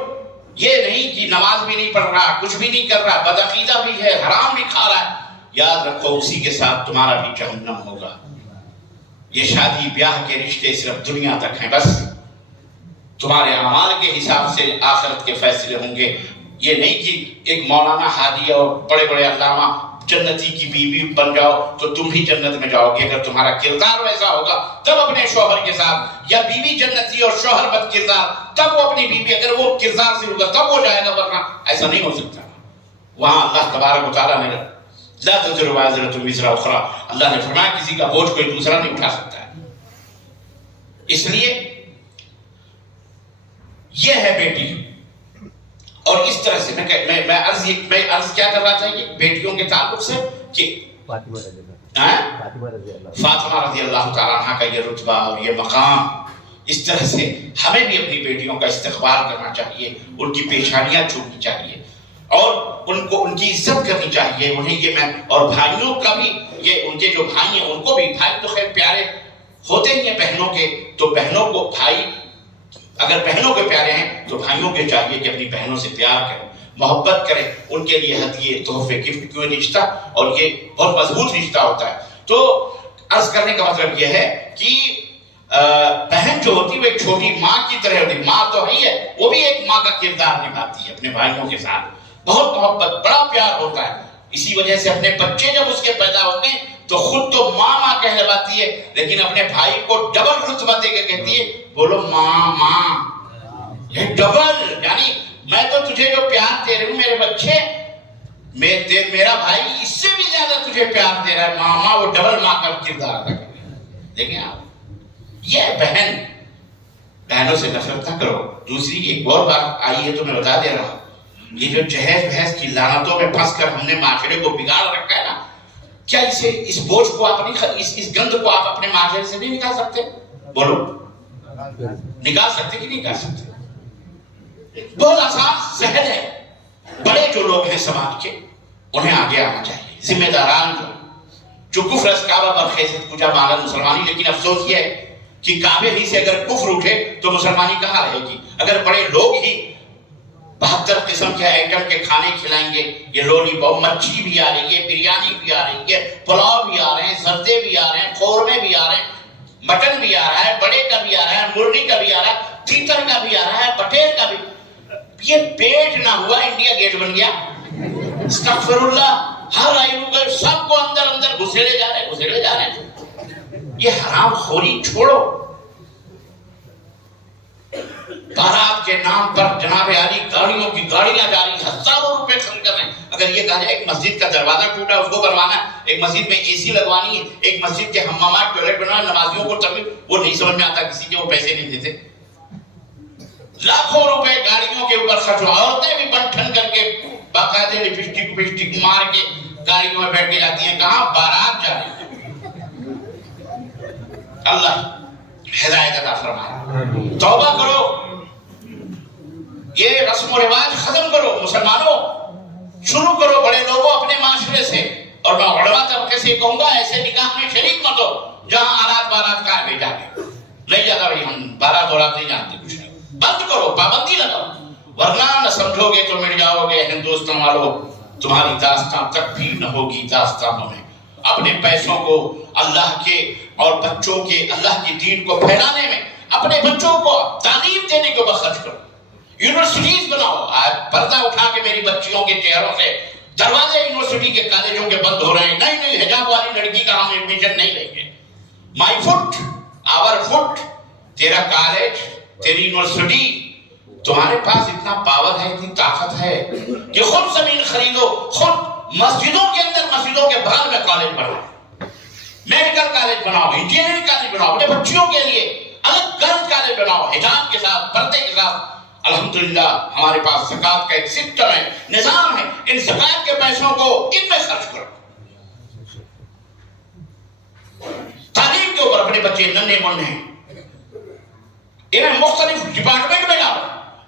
یہ نہیں کہ نماز بھی نہیں پڑھ رہا، کچھ بھی نہیں کر رہا، بدعقیدہ بھی ہے، حرام بھی کھا رہا ہے، یاد رکھو اسی کے ساتھ تمہارا بھی جہنم ہوگا. یہ شادی بیاہ کے رشتے صرف دنیا تک ہیں، بس تمہارے اعمال کے حساب سے آخرت کے فیصلے ہوں گے. یہ نہیں کہ ایک مولانا حاجی اور بڑے بڑے علامہ جنتی کی بیوی بن جاؤ تو تم بھی جنت میں جاؤ گے. اگر تمہارا کردار ویسا ہوگا تب اپنے شوہر کے ساتھ، یا بیوی جنتی اور شوہر بد کردار تب وہ اپنی بیوی، اگر وہ کردار سے ہوگا تب وہ جائے گا، ورنہ ایسا نہیں ہو سکتا. وہاں اللہ تبارک و تعالیٰ نے لا تزر وازرۃ وزر اخری، اللہ نے فرمایا کسی کا بوجھ کوئی دوسرا نہیں اٹھا سکتا ہے. اس لیے یہ ہے بیٹی. اور اس طرح سے میں عرض کیا کر رہا تھا یہ بیٹیوں کے تعلق سے کہ فاطمہ رضی اللہ تعالیٰ عنہ کا یہ رتبہ اور یہ مقام، اس طرح سے ہمیں بھی اپنی بیٹیوں کا استقبال کرنا چاہیے، ان کی پیشانیاں چھوڑنی چاہیے اور ان کی عزت کرنی چاہیے. انہیں یہ میں اور بھائیوں کا بھی، یہ ان کے جو بھائی ہیں ان کو بھی، بھائی تو خیر پیارے ہوتے ہی ہیں بہنوں کے، تو بہنوں کو بھائی اگر بہنوں کے پیارے ہیں تو بھائیوں کے چاہیے کہ اپنی بہنوں سے پیار کریں، محبت کریں، ان کے لیے ہدیے، تحفے، گفٹ. کیوں رشتہ اور یہ بہت مضبوط رشتہ ہوتا ہے. تو عرض کرنے کا مطلب یہ ہے کہ بہن جو ہوتی ہے وہ ایک چھوٹی ماں کی طرح ہوتی ہے. ماں تو ہی ہے، وہ بھی ایک ماں کا کردار نبھاتی ہے اپنے بھائیوں کے ساتھ. بہت محبت، بڑا پیار ہوتا ہے. اسی وجہ سے اپنے بچے جب اس کے پیدا ہوتے ہیں تو خود تو ماں کہلواتی ہے، لیکن اپنے بھائی کو ڈبل رتبہ دے کے کہتی ہے بولو ماں. یہ ڈبل، یعنی میں تو تجھے جو پیار دے رہی ہوں میرے بچے، میرا بھائی اس سے بھی زیادہ تجھے پیار دے رہا ہے، ماما وہ ڈبل ماں کا کردار ادا کر رہی ہے۔ دیکھیں آپ، یہ بہن، بہنوں سے نفرت نہ کرو۔ دوسری ایک اور بات آئی ہے تو میں بتا دے رہا ہوں، یہ جو جہیز بحث کی لعنتوں میں پھنس کر ہم نے معاشرے کو بگاڑ رکھا ہے نا، کیا اس بوجھ کو آپ اس گند کو آپ اپنے معاشرے سے نہیں نکال سکتے؟ بولو، نکال سکتے کہ نہیں نکال سکتے؟ بہت آسان سہل ہے۔ بڑے جو لوگ ہیں سماج کے، انہیں آگے آنا چاہیے، ذمہ داران جو کفر از کعبہ برخیزت کجا مانند مسلمانی۔ لیکن افسوس یہ ہے کہ کعبے ہی سے اگر کفر اٹھے تو مسلمانی کہاں رہے گی؟ اگر بڑے لوگ ہی 72 قسم کے آئٹم کے کھانے کھلائیں گے، یہ لولی پاؤ، مچھی بھی آ رہی ہے، بریانی بھی آ رہی ہے، پلاؤ بھی آ رہے ہیں، زردے بھی آ رہے ہیں، قورمے بھی آ رہے ہیں، مٹن بھی آ رہا ہے، بڑے کا بھی آ رہا ہے، مرغی کا بھی آ رہا ہے، تیتر کا بھی آ رہا ہے، بٹیر کا بھی۔ یہ پیٹ نہ ہوا انڈیا گیٹ بن گیا۔ استغفر اللہ، ہر آئیو سب کو اندر اندر گھسیڑے جا رہے ہیں۔ یہ حرام خوری چھوڑو۔ بارات کے نام پر جناب عالی گاڑیوں کی گاڑیاں جا رہی، ہزاروں روپے خرچ کر رہے ہیں۔ اگر یہ کہا جائے ایک مسجد کا دروازہ ٹوٹا اس کو کروانا ہے، ایک مسجد میں اے سی لگوانی ہے، ایک مسجد کے حمامات ٹوائلٹ بنانا، نمازیوں کو تربیت، وہ نہیں سمجھ میں آتا کسی کے، وہ پیسے نہیں دیتے۔ لاکھوں روپے گاڑیوں کے اوپر خرچ ہو، عورتیں بھی بنٹھن کر کے باقاعدہ لپسٹک مار کے گاڑیوں میں بیٹھ کے جاتی ہیں، کہاں؟ بارات جا رہی ہے۔ اللہ ہدایت عطا فرمائے۔ توبہ کرو، یہ رسم و رواج ختم کرو۔ مسلمانوں شروع کرو بڑے لوگوں اپنے معاشرے سے، اور میں علماء طبقے سے کہوں گا ایسے نکاح میں شریک مت ہو جہاں آلات بارات کا ہے، جا کے نہیں جاتا بھائی، ہم بارات اولاد نہیں جانتے، کچھ نہیں۔ بند کرو، پابندی لگاؤ، ورنہ نہ سمجھو گے تو مٹ جاؤ گے۔ ہندوستان والوں، تمہاری داستان تک بھی نہ ہوگی داستانوں میں۔ اپنے پیسوں کو اللہ کے اور بچوں کے اللہ کی دین کو پھیلانے میں اپنے بچوں کو تعلیم دینے کے اوپر خرچ کرو۔ یونیورسٹیز بناؤ۔ آج پردہ اٹھا کے میری بچیوں کے چہروں سے دروازے یونیورسٹی کے کالجوں کے بند ہو رہے ہیں، نہیں حجاب والی لڑکی کا ہم ایڈمیشن نہیں لیں گے۔ مائی فٹ، آور فٹ، تیرا کالج، تیری یونیورسٹی، تمہارے پاس اتنا پاور ہے، اتنی طاقت ہے کہ خود زمین خریدو، خود مسجدوں کے اندر، مسجدوں کے بغل میں کالج بناؤ، میڈیکل کالج بناؤ، انجینئرنگ کالج بناؤ، اپنے بچیوں کے لیے الگ گرلز کالج بناؤ، حجاب کے ساتھ، پردے کے ساتھ۔ الحمدللہ ہمارے پاس زکوٰۃ کا ایک سسٹم ہے، نظام ہے، ان زکوٰۃ کے پیسوں کو ان میں خرچ کرو۔ تعلیم کے اوپر اپنے بچے ننھے منھے، انہیں مختلف ڈپارٹمنٹ میں لاؤ،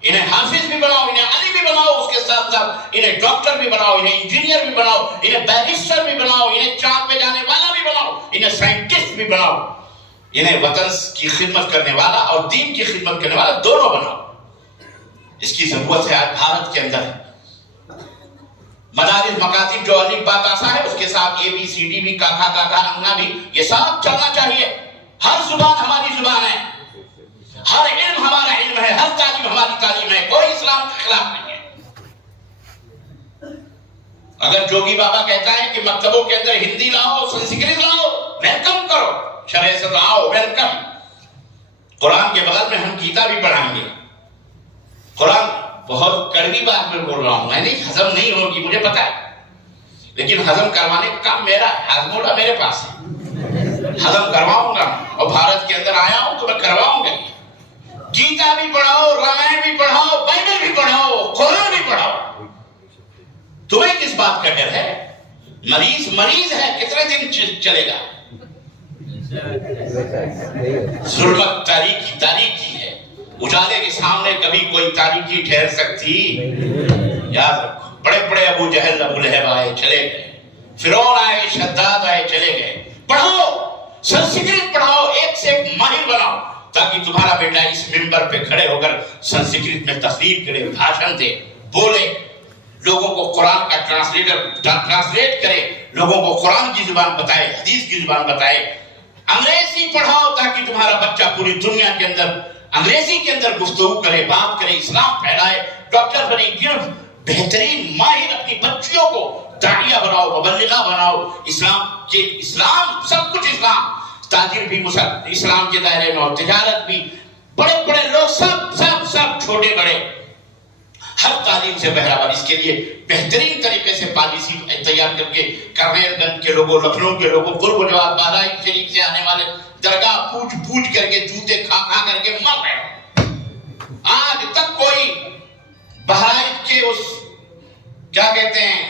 انہیں حافظ بھی بناؤ، انہیں علی بھی بناؤ، اس کے ساتھ ساتھ انہیں ڈاکٹر بھی بناؤ، انہیں انجینئر بھی بناؤ، انہیں بیرسٹر بھی بناؤ، انہیں چاند پہ جانے والا بھی بناؤ، انہیں سائنٹسٹ بھی بناؤ، انہیں وطن کی خدمت کرنے والا اور دین کی خدمت کرنے والا دونوں بناؤ۔ اس کی ضرورت ہے آج بھارت کے اندر۔ مدارس مکاتب جو الف با تا سا ہے، اس کے ساتھ اے بی سی ڈی بھی، کاکا کاکا انگنا بھی، یہ ساتھ چلنا چاہیے۔ ہر زبان ہماری زبان ہے، ہر علم ہمارا علم ہے، ہر تعلیم ہماری تعلیم ہے، کوئی اسلام کے خلاف نہیں ہے۔ اگر جوگی بابا کہتا ہے کہ مکتبوں کے اندر ہندی لاؤ، سنسکرت لاؤ، ویلکم کرو، شرع سے لاؤ، ویلکم۔ قرآن کے بغل میں ہم گیتا بھی پڑھائیں گے۔ قرآن بہت کڑوی بات میں بول رہا ہوں، میں نہیں، ہضم نہیں ہوگی مجھے پتا ہے، لیکن ہضم کروانے کا کام میرا ہے، ہاضموڑا میرے پاس ہے، ہضم کرواؤں گا، اور بھارت کے اندر آیا ہوں تو میں کرواؤں گا۔ گیتا بھی پڑھاؤ، رامائن بھی پڑھاؤ، بائبل بھی پڑھاؤ، قرآن بھی پڑھاؤ۔ تمہیں کس بات کا ڈر ہے؟ مریض ہے، کتنے دن چلے گا؟ ظلمت تاریکی ہے، اجالے کے سامنے کبھی کوئی تاریکی ٹھہر سکتی؟ یاد رکھو، بڑے بڑے ابو جہل، ابو لہب آئے چلے گئے، فرعون آئے، شداد آئے چلے گئے۔ پڑھاؤ، سنسکرت پڑھاؤ، ایک سے ایک ماہر بناؤ، تاکہ تمہارا بیٹا اس منبر پہ کھڑے ہو کر سنسکرت میں تقریر کرے، بھاشن دے، بولے، لوگوں کو قرآن کا ٹرانسلیٹ کرے، لوگوں کو قرآن کی زبان بتائے، حدیث کی زبان بتائے۔ انگریزی پڑھاؤ تاکہ تمہارا بچہ پوری دنیا کے اندر انگریزی کے اندر گفتگو کرے، بات کرے، اسلام پھیلائے، ڈاکٹر بنے، بہترین ماہر اپنی بچیوں کو داعیہ بناؤ، مبلغہ بناؤ، اسلام سب کچھ اسلام، تاجر بھی اسلام کے دائرے میں، اور تجارت بھی، بڑے بڑے لوگ سب چھوٹے بڑے، ہر تعلیم سے بہرہ، اس کے لیے بہترین طریقے سے پالیسی تیار کر کے کرنیل گنج کے لوگوں، لکھنؤ کے لوگوں، قرب و جواب بہرائچ شریف سے آنے والے درگاہ پوچھ پوچھ کر کے جوتے کھا کھا کر کے مر رہے۔ آج تک کوئی بہرائچ کے اس کیا کہتے ہیں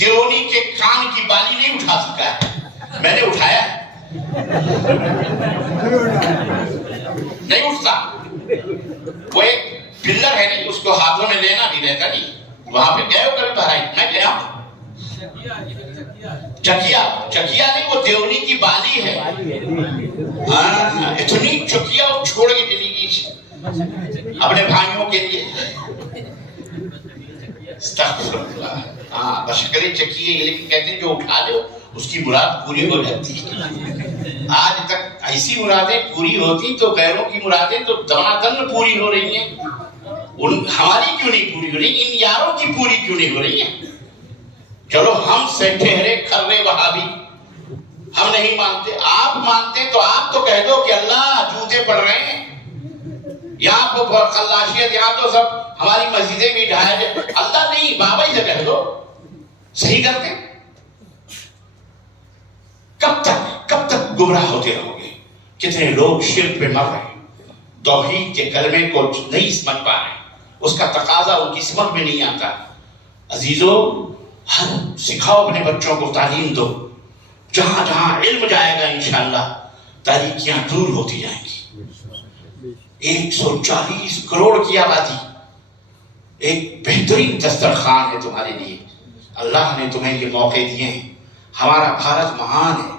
دیونی کے کان کی بالی نہیں اٹھا سکا ہے۔ میں نے اٹھایا ہے، نہیں اٹھتا۔ وہ ایک پلر ہے نہیں، اس کو ہاتھوں میں لینا بھی رہتا نہیں۔ وہاں پہ گئے ہو کبھی بہرائچ؟ میں گیا ہوں۔ چکیا نہیں، وہ دیونی کی بالی ہے۔ اتنی چکیا وہ چھوڑ کے چلی گئی اپنے بھائیوں کے لیے۔ استغفر اللہ۔ ہاں بشکرے چکیے، لیکن کہتے ہیں جو اٹھا لے اس کی مراد پوری ہو جاتی ہے۔ آج تک ایسی مرادیں پوری ہوتی تو غیروں کی مرادیں تو دمادم پوری ہو رہی ہیں، ہماری کیوں نہیں پوری ہو رہی؟ ان یاروں کی پوری کیوں نہیں ہو رہی ہیں؟ چلو ہم سے ٹھہرے کھرے وہابی، ہم نہیں مانتے، آپ مانتے تو آپ تو کہہ دو کہ اللہ جوتے پڑ رہے ہیں، یہاں پر خلاشیت، یہاں تو سب ہماری مسجدیں بھی ڈھائے جائے، اللہ نہیں، بابا ہی سے کہہ دو، صحیح کرتے۔ کب تک گمراہ ہوتے رہو گے؟ کتنے لوگ شرک پہ مر رہے ہیں، توحید کے کلمے کو نہیں سمجھ پا رہے، اس کا تقاضا ان کی سمجھ میں نہیں آتا۔ عزیزو، سکھاؤ اپنے بچوں کو، تعلیم دو، جہاں جہاں علم جائے گا انشاءاللہ تاریکیاں دور ہوتی جائیں گی۔ 140 کروڑ کی آبادی، ایک بہترین دسترخوان ہے تمہارے لیے، اللہ نے تمہیں یہ موقع دیے ہیں۔ ہمارا بھارت مہان ہے،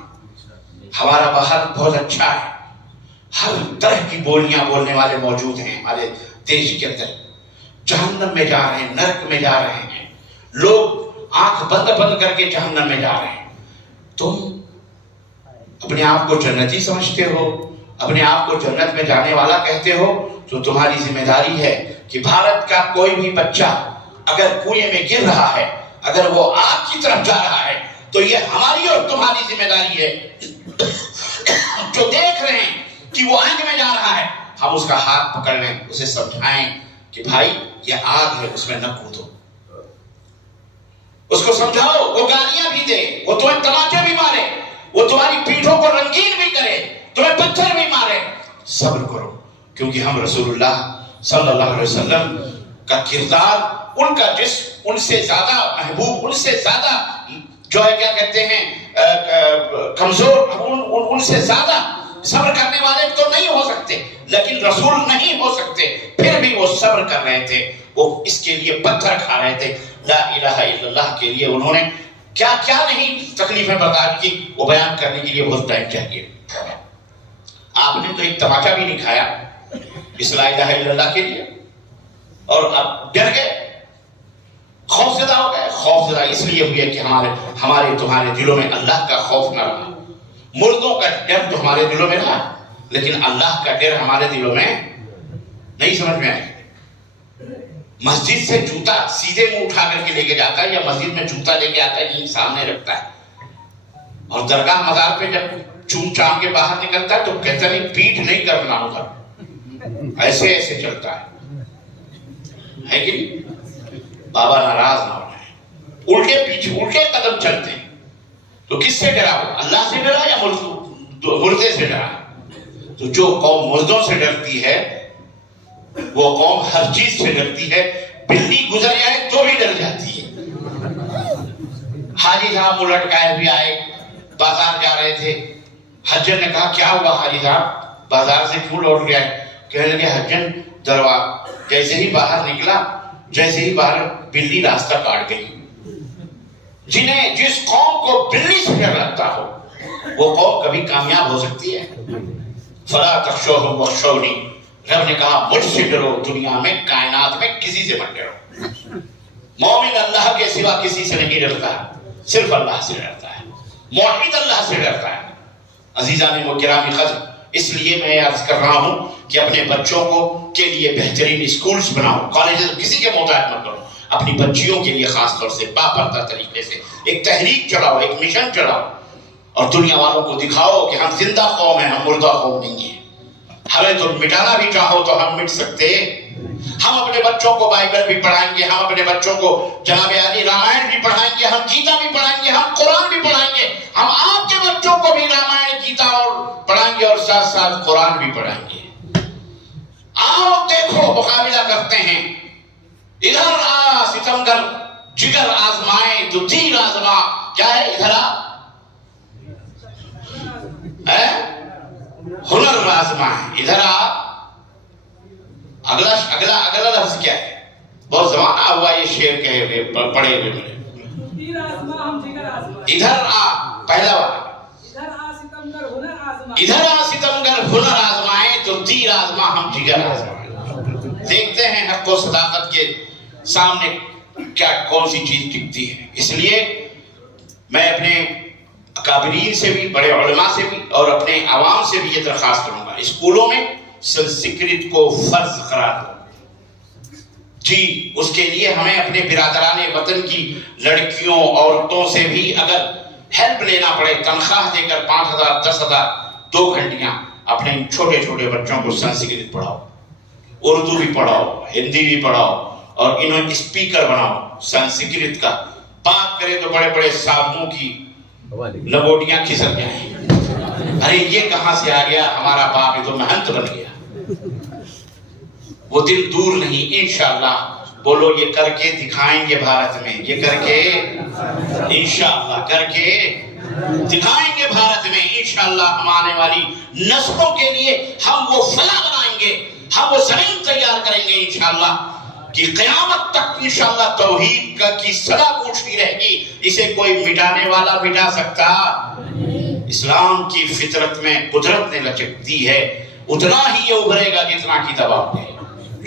ہمارا بھارت بہت اچھا ہے، ہر طرح کی بولیاں بولنے والے موجود ہیں ہمارے دیش کے اندر۔ جہنم میں جا رہے ہیں، نرک میں جا رہے ہیں لوگ، آنکھ بند کر کے جہنم میں جا رہے ہیں۔ تم اپنے آپ کو جنتی سمجھتے ہو، اپنے آپ کو جنت میں جانے والا کہتے ہو، تو تمہاری ذمہ داری ہے کہ بھارت کا کوئی بھی بچہ اگر کنویں میں گر رہا ہے، اگر وہ آگ کی طرف جا رہا ہے، تو یہ ہماری اور تمہاری ذمہ داری ہے جو دیکھ رہے ہیں کہ وہ آگ میں جا رہا ہے، ہم اس کا ہاتھ پکڑ لیں، اسے سمجھائیں کہ بھائی یہ آگ ہے، اس میں نہ کودو۔ اس کو سمجھاؤ، وہ گالیاں بھی دے، وہ تمہیں تماچے بھی مارے، وہ تمہاری پیٹھوں کو رنگین بھی کرے، تمہیں پتھر بھی مارے، صبر کرو، کیونکہ ہم رسول اللہ صلی اللہ علیہ وسلم کا کردار، ان کا جسم ان سے زیادہ محبوب، ان سے زیادہ جو ہے کیا کہتے ہیں کمزور، ان سے زیادہ صبر کرنے والے تو نہیں ہو سکتے، لیکن رسول نہیں ہو سکتے، پھر بھی وہ صبر کر رہے تھے، وہ اس کے لیے پتھر کھا رہے تھے، لا الہ الا اللہ کے لیے انہوں نے کیا کیا نہیں تکلیفیں برداشت کی، وہ بیان کرنے کے لیے بہت ٹائم چاہیے۔ آپ نے تو ایک تماچا بھی نہیں کھایا اس لا الہ الا اللہ کے لیے، اور اب ڈر گئے، خوف زدہ ہو گئے۔ خوف زدہ اس لیے ہوئے کہ ہمارے تمہارے دلوں میں اللہ کا خوف نہ رہا۔ مردوں کا ڈر تو ہمارے دلوں میں رہا، لیکن اللہ کا ڈر ہمارے دلوں میں نہیں سمجھ میں آئے۔ مسجد سے جوتا سیدھے منہ اٹھا کر کے لے کے جاتا ہے، یا مسجد میں جوتا لے کے آتا ہے یہ سامنے رکھتا ہے، اور درگاہ مزار پہ جب چوم چام کے باہر نکلتا ہے تو کہتا نہیں پیٹھ نہیں کرنا ادھر، ایسے ایسے چلتا ہے کہ نہیں؟ بابا ناراض نہ ہو جائے، الٹے پیچھے الٹے قدم چلتے ہیں، تو کس سے ڈرا؟ اللہ سے ڈرا یا مردے سے ڈرا؟ تو جو قوم مردوں سے ڈرتی ہے وہ قوم ہر چیز سے ڈرتی ہے، بلی گزر جائے تو بھی ڈر جاتی ہے۔ حاجی صاحب الٹ گائے بھی آئے، بازار جا رہے تھے، حجن نے کہا کیا ہوا حاجی صاحب بازار سے کیوں لوٹ گئے؟ کہنے لگے حجن جیسے ہی باہر نکلا، جیسے ہی باہر بلی راستہ کاٹ گئی۔ جس قوم کو بلی سے ڈر لگتا ہو وہ قوم کبھی کامیاب ہو سکتی ہے؟ فلا تخشوہم واخشونی، رب نے کہا مجھ سے ڈرو، دنیا میں کائنات میں کسی سے مت ڈرو۔ مومن اللہ کے سوا کسی سے نہیں ڈرتا، صرف اللہ سے ڈرتا ہے، موحد اللہ سے ڈرتا ہے۔ عزیزان و گرامی قدر، اس لیے میں عرض کر رہا ہوں کہ اپنے بچوں کو کے لیے بہترین اسکولز بناؤ، کالجز کسی کے محتاج مت کرو، اپنی بچیوں کے لیے خاص طور سے باپردہ طریقے سے ایک تحریک چلاؤ، ایک مشن چلاؤ، اور دنیا والوں کو دکھاؤ کہ ہم زندہ قوم ہیں، ہم مردہ قوم نہیں ہیں۔ ہمیں تو مٹانا بھی چاہو تو ہم مٹ سکتے ہم اپنے بچوں کو بائبل بھی پڑھائیں گے، ہم اپنے بچوں کو جناب علی رامائن بھی پڑھائیں گے، ہم گیتا بھی پڑھائیں گے، ہم قرآن بھی پڑھائیں گے، ہم آپ کے بچوں کو بھی رامائن گیتا اور پڑھائیں گے اور ساتھ ساتھ قرآن بھی پڑھائیں گے۔ آؤ دیکھو مقابلہ کرتے ہیں، ادھر آ ستمگر جگر آزمائے تو تیر آزما، کیا ہے ادھر آ ہنر آزمائے، ادھر آ اگلا لفظ کیا ہے؟ بہت زمانہ ہوا یہ شعر کہے ہوئے پڑھے ہوئے مجھے۔ ادھر آ پہلا والا، ادھر آ ستمگر ہنر آزمائے تو تیر آزما ہم جگر آزمائے۔ دیکھتے ہیں حق و صداقت کے سامنے کیا کون سی چیز ٹکتی ہے۔ اس لیے میں اپنے اکابرین سے بھی، بڑے علماء سے بھی اور اپنے عوام سے بھی یہ درخواست کروں گا، اسکولوں میں سنسکرت کو فرض قرار دو۔ جی اس کے لیے ہمیں اپنے برادران وطن کی لڑکیوں عورتوں سے بھی اگر ہیلپ لینا پڑے، تنخواہ دے کر 5,000 10,000 2 گھنٹیاں اپنے چھوٹے چھوٹے بچوں کو سنسکرت پڑھاؤ، اردو بھی پڑھاؤ، ہندی بھی پڑھاؤ اور انہیں اسپیکر بناؤ سنسکرت کا۔ بات کرے تو بڑے بڑے صاحبوں کی لگوٹیاں کھسک جائیں، ارے یہ کہاں سے آ گیا، ہمارا باپ یہ تو مہنت بن گیا۔ وہ دن دور نہیں، انشاءاللہ بولو یہ کر کے دکھائیں گے بھارت میں، یہ کر کے انشاءاللہ کر کے دکھائیں گے بھارت میں انشاءاللہ۔ ہم آنے والی نسلوں کے لیے ہم وہ فلاح بنائیں گے، ہم وہ زمین تیار کریں گے انشاءاللہ کہ قیامت تک انشاءاللہ توحید کی صدا گونجتی رہے گی، اسے کوئی مٹانے والا مٹا سکتا۔ اسلام کی فطرت میں قدرت نے لچک دی ہے، اتنا ہی یہ ابھرے گا جتنا کی دباؤ ہے۔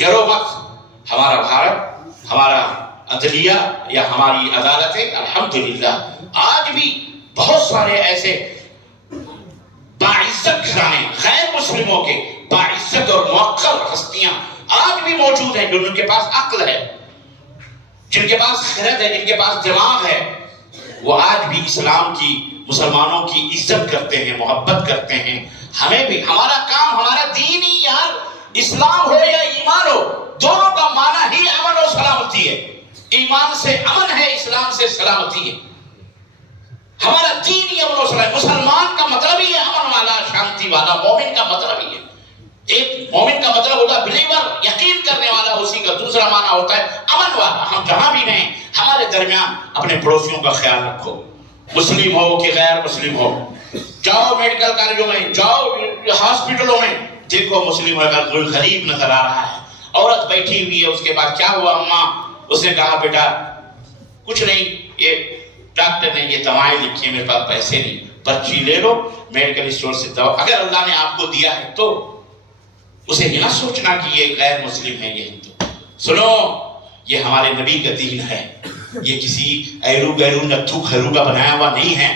گرو وقت ہمارا بھارت، ہمارا عدلیہ یا ہماری عدالتیں الحمدللہ آج بھی بہت سارے ایسے باعزت گھرانے غیر مسلموں کے باعزت اور موقر ہستیاں آج بھی موجود ہیں، جن کے پاس عقل ہے، جن کے پاس خرد ہے، جن کے پاس دماغ ہے، وہ آج بھی اسلام کی، مسلمانوں کی عزت کرتے ہیں، محبت کرتے ہیں۔ ہمیں بھی ہمارا کام، ہمارا دین ہی یار اسلام ہو یا ایمان ہو، دونوں کا معنی ہی امن و سلامتی ہے۔ ایمان سے امن ہے، اسلام سے سلامتی ہے۔ ہمارا دین ہی امن و سلامتی، مسلمان کا مطلب ہی ہے امن والا، شانتی والا، مومن کا مطلب ہی ہے۔ ایک مومن کا مطلب ہوتا ہے بلیور، یقین کرنے والا، اسی کا دوسرا معنی ہوتا ہے امن والا۔ ہم جہاں بھی رہیں ہمارے درمیان اپنے پڑوسیوں کا خیال رکھو، مسلم ہو کہ غیر مسلم ہو، جاؤ میڈیکل کالجوں میں، جاؤ ہاسپٹلوں میں، دیکھو مسلم اگر کوئی غریب نظر آ رہا ہے، عورت بیٹھی ہوئی ہے، اس کے بعد کیا ہوا اماں، اس نے کہا بیٹا کچھ نہیں، یہ ڈاکٹر نے یہ دوائیں لکھی ہیں، میرے پاس پیسے نہیں، پرچی لے لو میڈیکل اسٹور سے دوا۔ اگر اللہ نے آپ کو دیا ہے تو اسے یہ نہ سوچنا کہ یہ غیر مسلم ہے، یہ ہندو۔ سنو، یہ ہمارے نبی کا دین ہے، یہ کسی ایرو گیرو نتھو خیرو کا بنایا ہوا نہیں ہے،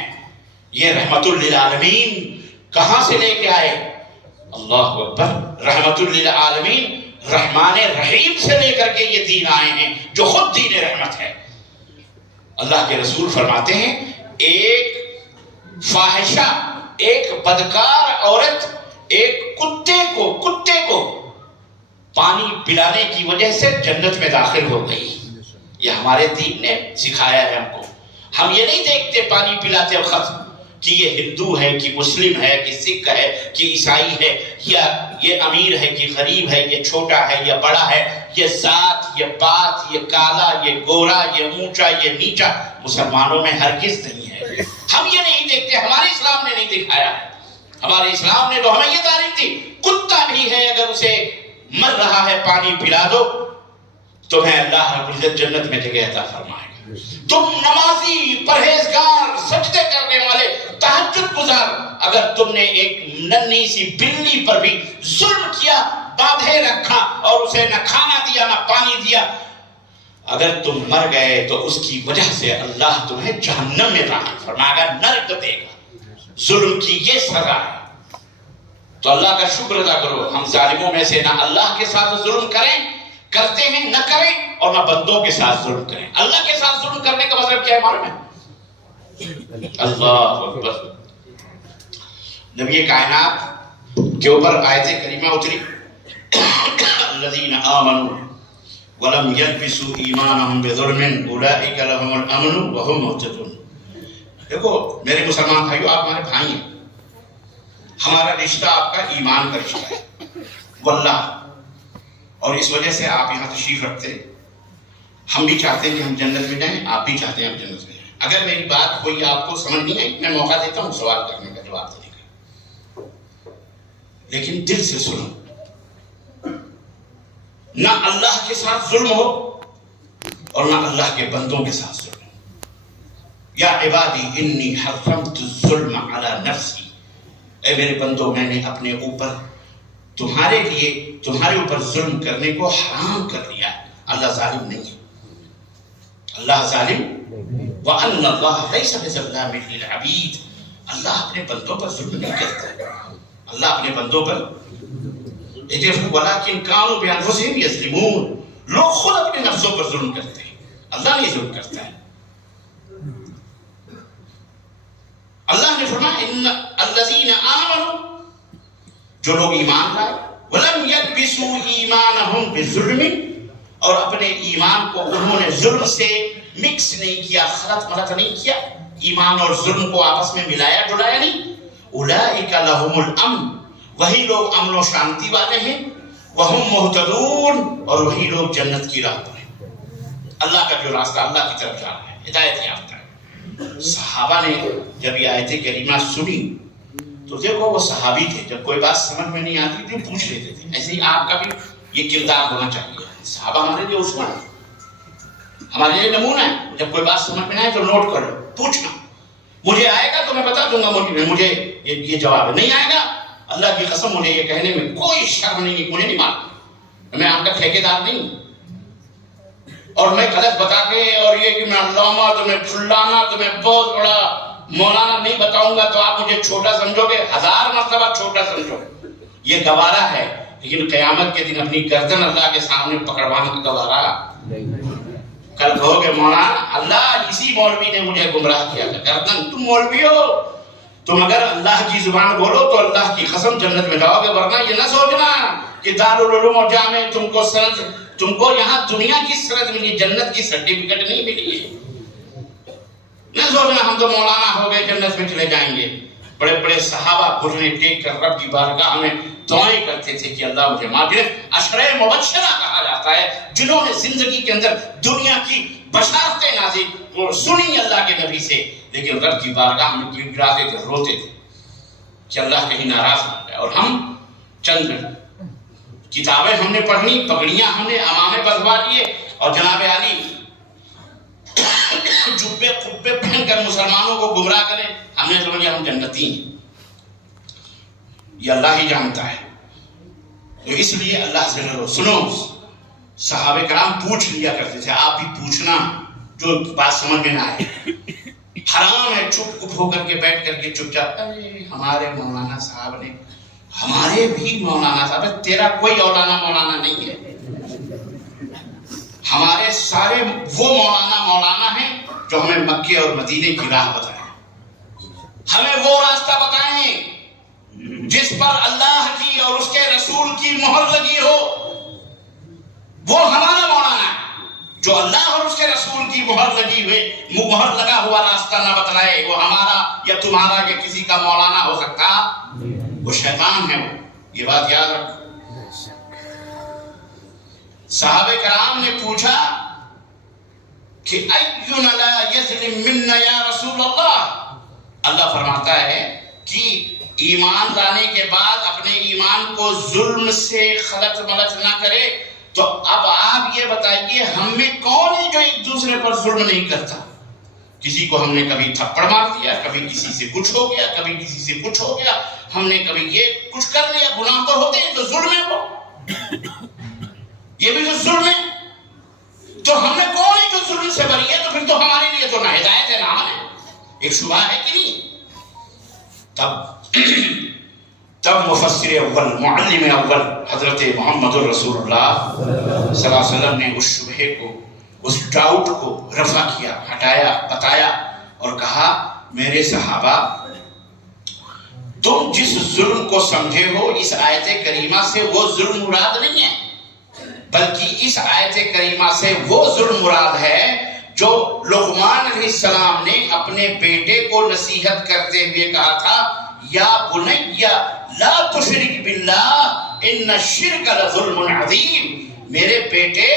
یہ رحمت للعالمین کہاں سے لے کے آئے؟ اللہ اکبر، رحمت للعالمین رحمان رحیم سے لے کر کے یہ دین آئے ہیں جو خود دین رحمت ہے۔ اللہ کے رسول فرماتے ہیں ایک فاحشہ، ایک بدکار عورت ایک کتے کو پانی پلانے کی وجہ سے جنت میں داخل ہو گئی۔ یہ ہمارے دین نے سکھایا ہے ہم کو۔ ہم یہ نہیں دیکھتے پانی پلاتے وقت کہ یہ ہندو ہے کہ مسلم ہے کہ سکھ ہے کہ عیسائی ہے، یا یہ امیر ہے کہ غریب ہے، یہ چھوٹا ہے یا بڑا ہے، یہ ذات، یہ بات، یہ کالا، یہ گورا، یہ اونچا، یہ نیچا، مسلمانوں میں ہرگز نہیں ہے۔ ہم یہ نہیں دیکھتے، ہمارے اسلام نے نہیں دکھایا ہے۔ ہمارے اسلام نے تو ہمیں یہ تعلیم دی، کتا بھی ہے اگر اسے مر رہا ہے پانی پلا دو، تمہیں اللہ رب العزت جنت میں جگہ عطا فرمائے گا۔ تم نمازی، پرہیزگار، سجدے کرنے والے، تہجد گزار، اگر تم نے ایک ننھی سی بلی پر بھی ظلم کیا، باندھے رکھا اور اسے نہ کھانا دیا نہ پانی دیا، اگر تم مر گئے تو اس کی وجہ سے اللہ تمہیں جہنم میں داخل فرمائے گا، نرک دے گا۔ ظلم کی یہ سزا ہے۔ تو اللہ کا شکر ادا کرو، ہم ظالموں میں سے نہ اللہ کے ساتھ ظلم کرتے ہیں، نہ کریں، اور نہ بندوں کے ساتھ ظلم کریں۔ اللہ کے ساتھ ظلم کرنے کا مطلب کیا ہے معلوم ہے؟ اللہ اکبر، نبی کائنات کے اوپر آیت کریمہ اتری الذین آمنوا وَلَمْ يَلْبِسُوا إِيمَانَهُمْ بِظُلْمٍ أُولَئِكَ لَهُمُ الْأَمْنُ وَهُمْ مُهْتَدُونَ۔ دیکھو میرے مسلمان بھائیو، آپ ہمارے بھائی ہیں، ہمارا رشتہ آپ کا ایمان کا رشتہ ہے واللہ، اور اس وجہ سے آپ یہاں تشریف رکھتے ہیں۔ ہم بھی چاہتے ہیں کہ ہم جنت میں جائیں، آپ بھی چاہتے ہیں ہم جنت میں جائیں۔ اگر میری بات کوئی آپ کو سمجھ نہیں آئی، میں موقع دیتا ہوں سوال کرنے کا، جواب دینے کا، لیکن دل سے سنو۔ نہ اللہ کے ساتھ ظلم ہو اور نہ اللہ کے بندوں کے ساتھ ظلم ہو۔ یا عبادی انی حرمت الظلم علی نفسی، اے میرے بندوں، میں نے اپنے اوپر تمہارے لیے تمہارے اوپر ظلم کرنے کو حرام کر دیا ہے۔ اللہ ظالم نہیں ہے، اللہ ظالم وَأَنَّ اللَّهَ لَيْسَ بِظَلَّامٍ لِلْعَبِيدِ، اللہ اپنے بندوں پر ظلم نہیں کرتا، اللہ اپنے بندوں پر وَلَكِنْ كَانُوا بِأَنفُسِهِمْ يَظْلِمُونَ، لوگ خود اپنے نفسوں پر ظلم کرتے ہیں، اللہ نہیں ظلم کرتا ہے۔ اللہ نے فرمایا ان الذین آمنوا، جو لوگ ایمان لائے، وَلَمْ يَلْبِسُوا إِيمَانَهُمْ بِظُلْمٍ، اور اپنے ایمان کو انہوں نے ظلم سے مکس نہیں کیا، خلط ملط نہیں کیا، ایمان اور ظلم کو آپس میں ملایا جلایا نہیں، أُولَئِكَ لَهُمُ الْأَمْنُ، وہی لوگ امن و شانتی والے ہیں، وَهُمْ مُهْتَدُونَ، اور وہی لوگ جنت کی راہ پر ہیں، اللہ کا جو راستہ، اللہ کی طرف جا رہا ہے، ہدایت یافتہ ہے۔ صحابہ نے جب یہ آیت کریمہ سنی تو دیکھو وہ صحابی تھے، جب کوئی بات سمجھ میں نہیں آتی تھی پوچھ لیتے تھے، ایسے ہی آپ کا بھی یہ کردار ہونا چاہیے۔ صحابہ ہمارے لیے عثمان ہے، ہمارے لیے نمونہ ہے، جب کوئی بات سمجھ میں نہیں آئے تو نوٹ کر لو، پوچھنا، مجھے آئے گا تو میں بتا دوں گا، مجھے یہ جواب ہے، نہیں آئے گا اللہ کی قسم مجھے یہ کہنے میں کوئی شرم نہیں، مجھے نہیں معلوم، میں آپ کا ٹھیکیدار نہیں، اور میں غلط بتا کے اور یہ کہ میں علامہ تمہیں پھلانا تمہیں بہت بڑا مولانا نہیں بتاؤں گا تو آپ مجھے چھوٹا سمجھو گے، 1000 مرتبہ چھوٹا سمجھو گے، یہ گوارا ہے، لیکن قیامت کے دن اپنی گردن اللہ کے سامنے پکڑوانا گوارا کل کہو گے مولانا اللہ اسی مولوی نے مجھے گمراہ کیا تھا، گردن تم مولوی ہو، تم اگر اللہ کی زبان بولو تو اللہ کی قسم جنت میں جاؤ گے، ورنہ یہ نہ سوچنا کہ دارالعلوم اور جامع تم کو یہاں دنیا کی سند ملی، جنت کی سرٹیفکیٹ نہیں ملی ہے، نہ سوچنا ہم تو مولانا ہو گئے جنت میں چلے جائیں گے۔ بڑے بڑے صحابہ گھٹنے ٹیک کر رب کی بارگاہ میں دعائیں کرتے تھے کہ اللہ مجھے معاف کرے، عشرہ مبشرہ کہا جاتا ہے جنہوں نے زندگی کے اندر دنیا کی بشارتیں نازل اور سنی اللہ کے نبی سے، لیکن رب کی بارگاہ میں گڑگڑاتے تھے، روتے تھے کہ اللہ کہیں ناراض نہ ہو، اور ہم چند کتابیں ہم نے پڑھنی، پگڑیاں ہم نے امامے بندھوا لیے، اور جناب علی جبے قبے پہن کر مسلمانوں کو گمراہ کریں، ہم نے سمجھا ہم جنتی ہیں، یہ اللہ ہی جانتا ہے۔ تو اس لیے اللہ سے ڈرو۔ سنو، صحابہ کرام پوچھ لیا کرتے تھے، آپ بھی پوچھنا جو بات سمجھ میں نہ آئے، حرام ہے چپ ہو کر کے بیٹھ کر کے چپ چاپ، ہمارے مولانا صاحب نے، ہمارے بھی مولانا صاحب، تیرا کوئی اولانا مولانا نہیں ہے، ہمارے سارے وہ مولانا ہیں جو ہمیں مکے اور مدینے کی راہ بتائیں، ہمیں وہ راستہ بتائیں جس پر اللہ کی اور اس کے رسول کی مہر لگی ہو، وہ ہمارا مولانا ہے۔ جو اللہ اور اس کے رسول کی مہر لگی ہوئے مہر لگا ہوا راستہ نہ بتلائے، وہ ہمارا یا تمہارا یا کسی کا مولانا ہو سکتا، وہ شیطان ہے، وہ یہ بات یاد رکھو۔ صحابہ کرام نے پوچھا کہ اینا لا یظلم منا یا رسول اللہ، اللہ فرماتا ہے کہ ایمان لانے کے بعد اپنے ایمان کو ظلم سے خلط ملط نہ کرے، تو اب آپ یہ بتائیے ہم میں کون ہے جو ایک دوسرے پر ظلم نہیں کرتا؟ کسی کو ہم نے کبھی تھپڑ مار دیا، کبھی کسی سے کچھ ہو گیا، کبھی کسی سے کچھ ہو گیا، ہم نے کبھی یہ کچھ کر لیا، گناہ تو ہوتے ہیں، تو ظلم ہے، وہ یہ بھی تو ظلم ہے، تو ہم نے کون ہے جو ظلم سے بری ہے؟ تو پھر تو ہمارے لیے تو نہ ہدایت ہے نہ عمل ہے، ایک شبہ ہے کہ نہیں؟ تب مفسر اول معلم اول حضرت محمد رسول اللہ صلی اللہ علیہ وسلم نے اس شبہ کو، اس ڈاؤٹ کو رفع کیا، ہٹایا، بتایا اور کہا میرے صحابہ، تم جس ظلم کو سمجھے ہو اس آیت کریمہ سے وہ ظلم مراد نہیں ہے، بلکہ اس آیت کریمہ سے وہ ظلم مراد ہے جو لقمان علیہ السلام نے اپنے بیٹے کو نصیحت کرتے ہوئے کہا تھا، یا بنی لا تشرک باللہ ان الشرک لظلم عظیم، میرے بیٹے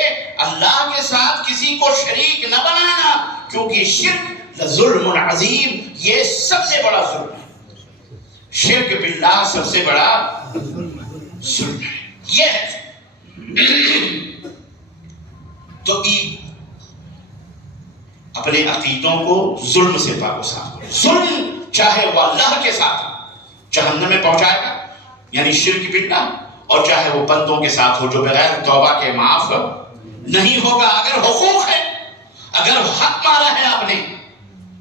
اللہ کے ساتھ کسی کو شریک نہ بنانا، کیونکہ شرک لظلم عظیم، یہ سب سے بڑا ظلم ہے، شرک باللہ سب سے بڑا ظلم ہے، یہ ہے۔ تو عید اپنے عقیدوں کو ظلم سے پاک و صاف کرو، ظلم چاہے وہ اللہ کے ساتھ جہنم میں پہنچائے گا یعنی شرک باللہ، اور چاہے وہ بندوں کے ساتھ ہو جو بغیر توبہ کے معاف نہیں ہوگا۔ اگر حقوق ہے، اگر حق مارا ہے آپ نے،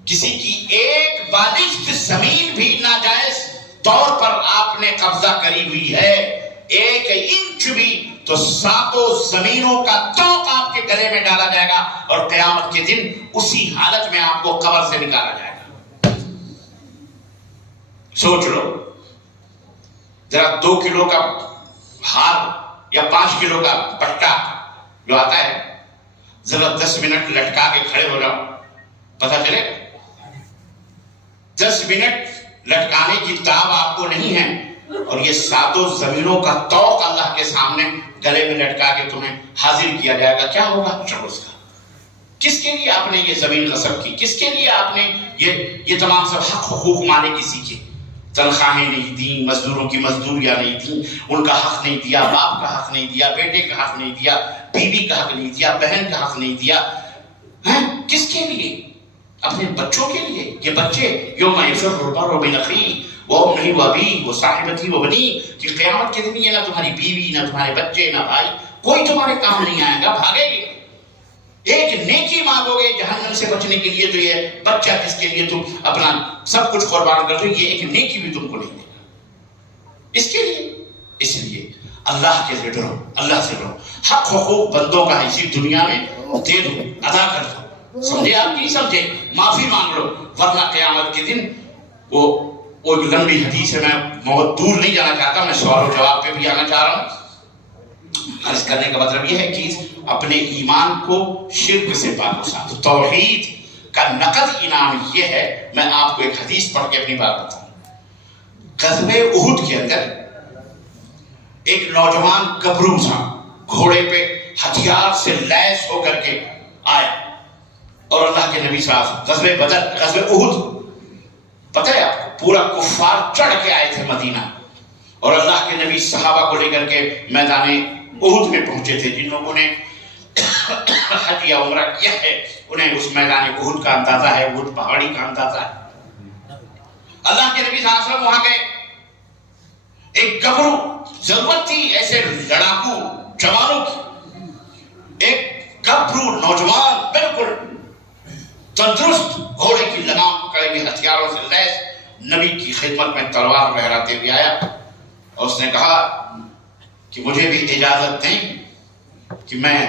کسی کی ایک بالشت زمین بھی ناجائز طور پر آپ نے قبضہ کری ہوئی ہے، ایک انچ بھی، تو ساتوں زمینوں کا توق آپ کے گلے میں ڈالا جائے گا، اور قیامت کے دن اسی حالت میں آپ کو قبر سے نکالا جائے گا۔ سوچ لو، ذرا 2 کلو کا ہار یا 5 کلو کا پٹا جو آتا ہے، ذرا 10 منٹ لٹکا کے کھڑے ہو جاؤ، پتہ چلے 10 منٹ لٹکانے کی تاب آپ کو نہیں ہے، اور یہ ساتوں زمینوں کا توق اللہ کے سامنے گلے میں لٹکا کے تمہیں حاضر کیا جائے گا، کیا ہوگا شخص کا؟ کس کے لیے آپ نے یہ زمین غصب کی؟ کس کے لیے آپ نے یہ تمام سب حق حقوق مانے کسی کے؟ تنخواہیں نہیں دی، مزدوروں کی مزدوریاں نہیں دی، ان کا حق نہیں دیا، باپ کا حق نہیں دیا، بیٹے کا حق نہیں دیا، بیوی کا حق نہیں دیا، بہن کا حق نہیں دیا، کس کے لیے؟ اپنے بچوں کے لیے۔ یہ بچے یوم یفر المرء من اخیہ وامہ وابیہ وصاحبتہ وبنیہ، کہ قیامت کے دن یہ نہ تمہاری بیوی، نہ تمہارے بچے، نہ بھائی، کوئی تمہارے کام نہیں آئے گا، بھاگے گے۔ ایک نیکی مانگو گے جہنم سے بچنے کے لیے، تو یہ بچہ جس کے لیے تم اپنا سب کچھ قربان کر دو، یہ ایک نیکی بھی تم کو نہیں دے گا۔ اس کے لیے، اس لیے اللہ کے سے ڈرو، اللہ سے ڈرو، حق حقوق بندوں کا اسی دنیا میں دے دو، ادا کر دو۔ سمجھے آپ نہیں سمجھے؟ معافی مانگ لو، ورنہ قیامت کے دن وہ ایک لمبی حدیث ہے، میں بہت دور نہیں جانا چاہتا، میں سوال و جواب پہ بھی آنا چاہ رہا ہوں۔ عرض کرنے کا مطلب یہ ہے کہ اپنے ایمان کو شرک سے پاک و صاف، توحید کا نقد انعام یہ ہے۔ میں آپ کو ایک حدیث پڑھ کے اپنی بات بتاؤں۔ غزوہ احد کے اندر ایک نوجوان گبرو تھا، گھوڑے پہ ہتھیار سے لیس ہو کر کے آیا، اور اللہ کے نبی صاحب غزوہ بدر، غزوہ احد پتہ ہے آپ کو، پورا کفار چڑھ کے آئے تھے مدینہ، اور اللہ کے نبی صحابہ کو لے کر کے میدان احد میں پہنچے تھے۔ جن لوگوں نے حج یا عمرہ کیا ہے انہیں اس میدان احد کا اندازہ ہے، احد پہاڑی کا اندازہ ہے۔ اللہ کے نبی صلی اللہ علیہ وسلم وہاں گئے، ایک گبرو، ضرورت تھی ایسے لڑاکو جوانوں کی، ایک گبرو نوجوان بالکل تندرست، گھوڑے کی لگام پکڑے ہوئے، ہتھیاروں سے لیس، نبی کی خدمت میں تلوار لہراتے ہوئے آیا، اور اس نے کہا کہ مجھے بھی اجازت دیں کہ میں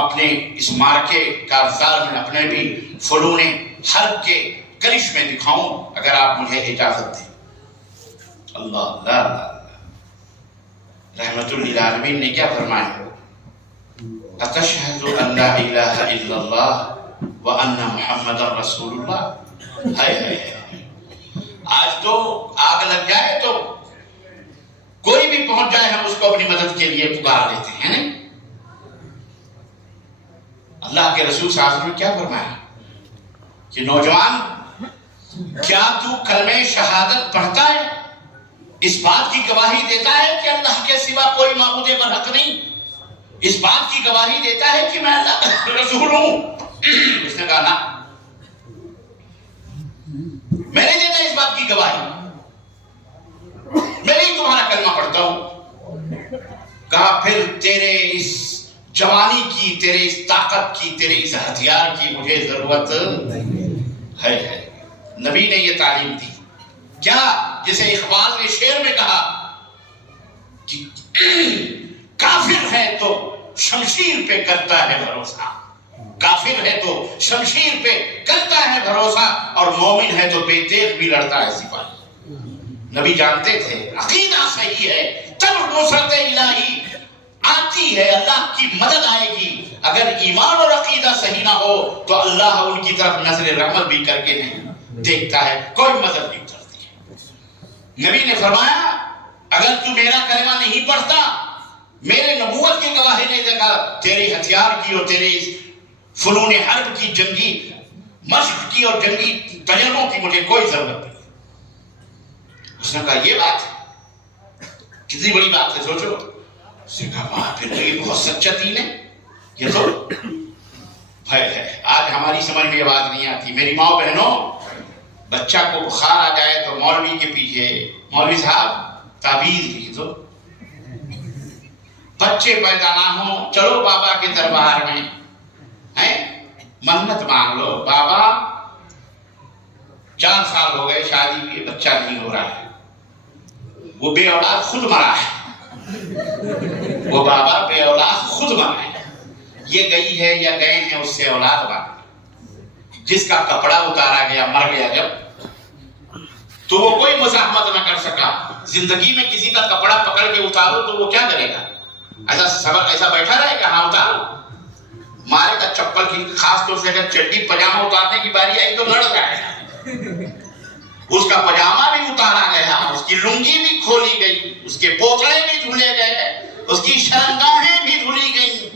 اپنے اس مارکے کارزار میں اپنے بھی فنون حرب کے کرشمے دکھاؤں، اگر آپ مجھے اجازت دیں۔ اللہ اللہ اللہ، رحمت للعالمین نے کیا فرمایا؟ اتشہد ان لا الہ الا اللہ وان محمد رسول اللہ۔ آج تو آگ لگ جائے تو کوئی بھی پہنچ جائے، ہم اس کو اپنی مدد کے لیے پکار لیتے ہیں، نہیں؟ اللہ کے رسول صلی اللہ علیہ وسلم نے کیا فرمایا کہ نوجوان، کیا تو کلمہ شہادت پڑھتا ہے، اس بات کی گواہی دیتا ہے کہ اللہ کے سوا کوئی معبود برحق نہیں، اس بات کی گواہی دیتا ہے کہ میں اللہ کا رسول ہوں؟ اس نے کہا نا، میں نہیں دیتا اس بات کی گواہی، میں نہیں تمہارا کلمہ پڑھتا ہوں۔ کہا پھر تیرے اس جوانی کی، تیرے اس طاقت کی، تیرے اس ہتھیار کی مجھے ضرورت ہے۔ نبی نے یہ تعلیم دی، کیا جسے اقبال نے شعر میں کہا کہ کافر ہے تو شمشیر پہ کرتا ہے بھروسہ، کافر ہے تو شمشیر پہ کرتا ہے بھروسہ، اور مومن ہے تو بے تیغ بھی لڑتا ہے سپاہی۔ نبی جانتے تھے عقیدہ صحیح ہے تب نصرت الہی آتی ہے، اللہ کی مدد آئے گی۔ اگر ایمان اور عقیدہ صحیح نہ ہو تو اللہ ان کی طرف نظر رحمت بھی کر کے نہیں دیکھتا ہے، کوئی مدد نہیں کرتی ہے۔ نبی نے فرمایا اگر تو میرا کلمہ نہیں پڑھتا، میرے نبوت کی گواہی نہیں دیگا، تیرے ہتھیار کی اور تیرے فنون حرب کی، جنگی مشق کی اور جنگی تجربوں کی مجھے کوئی ضرورت نہیں۔ اس نے کہا یہ بات ہے، کتنی بڑی بات ہے، سوچو۔ اس نے کہا وہاں پھر تو یہ بہت سچا دین ہے، یہ تو ہے۔ آج ہماری سمجھ میں یہ بات نہیں آتی۔ میری ماں بہنوں، بچہ کو بخار آ جائے تو مولوی کے پیچھے، مولوی صاحب تعویذ لکھ دو، بچے پیدا نہ ہوں چلو بابا کے دربار میں منت مانگ لو، بابا 4 سال ہو گئے شادی کے، بچہ نہیں ہو رہا ہے، وہ بے اولاد خود مرا ہے، وہ بابا بے اولاد خود مرا ہے، یہ گئی ہے یا گئے ہیں اس سے اولاد مانگ، جس کا کپڑا اتارا گیا مر گیا جب، تو وہ کوئی مزاحمت نہ کر سکا۔ زندگی میں کسی کا کپڑا پکڑ کے اتارو تو وہ کیا کرے گا؟ ایسا بیٹھا رہے گا؟ ہاں اتارو، مارے کا چپل کی، خاص طور سے اگر چڈی پجامہ اتارنے کی باری آئی تو لڑ جائے گا۔ اس کا پجامہ بھی اتارا گیا، اس کی لنگی بھی کھولی گئی، اس کے پوتڑے بھی دھلے گئے، اس کی شرمگاہیں بھی دھلی گئی،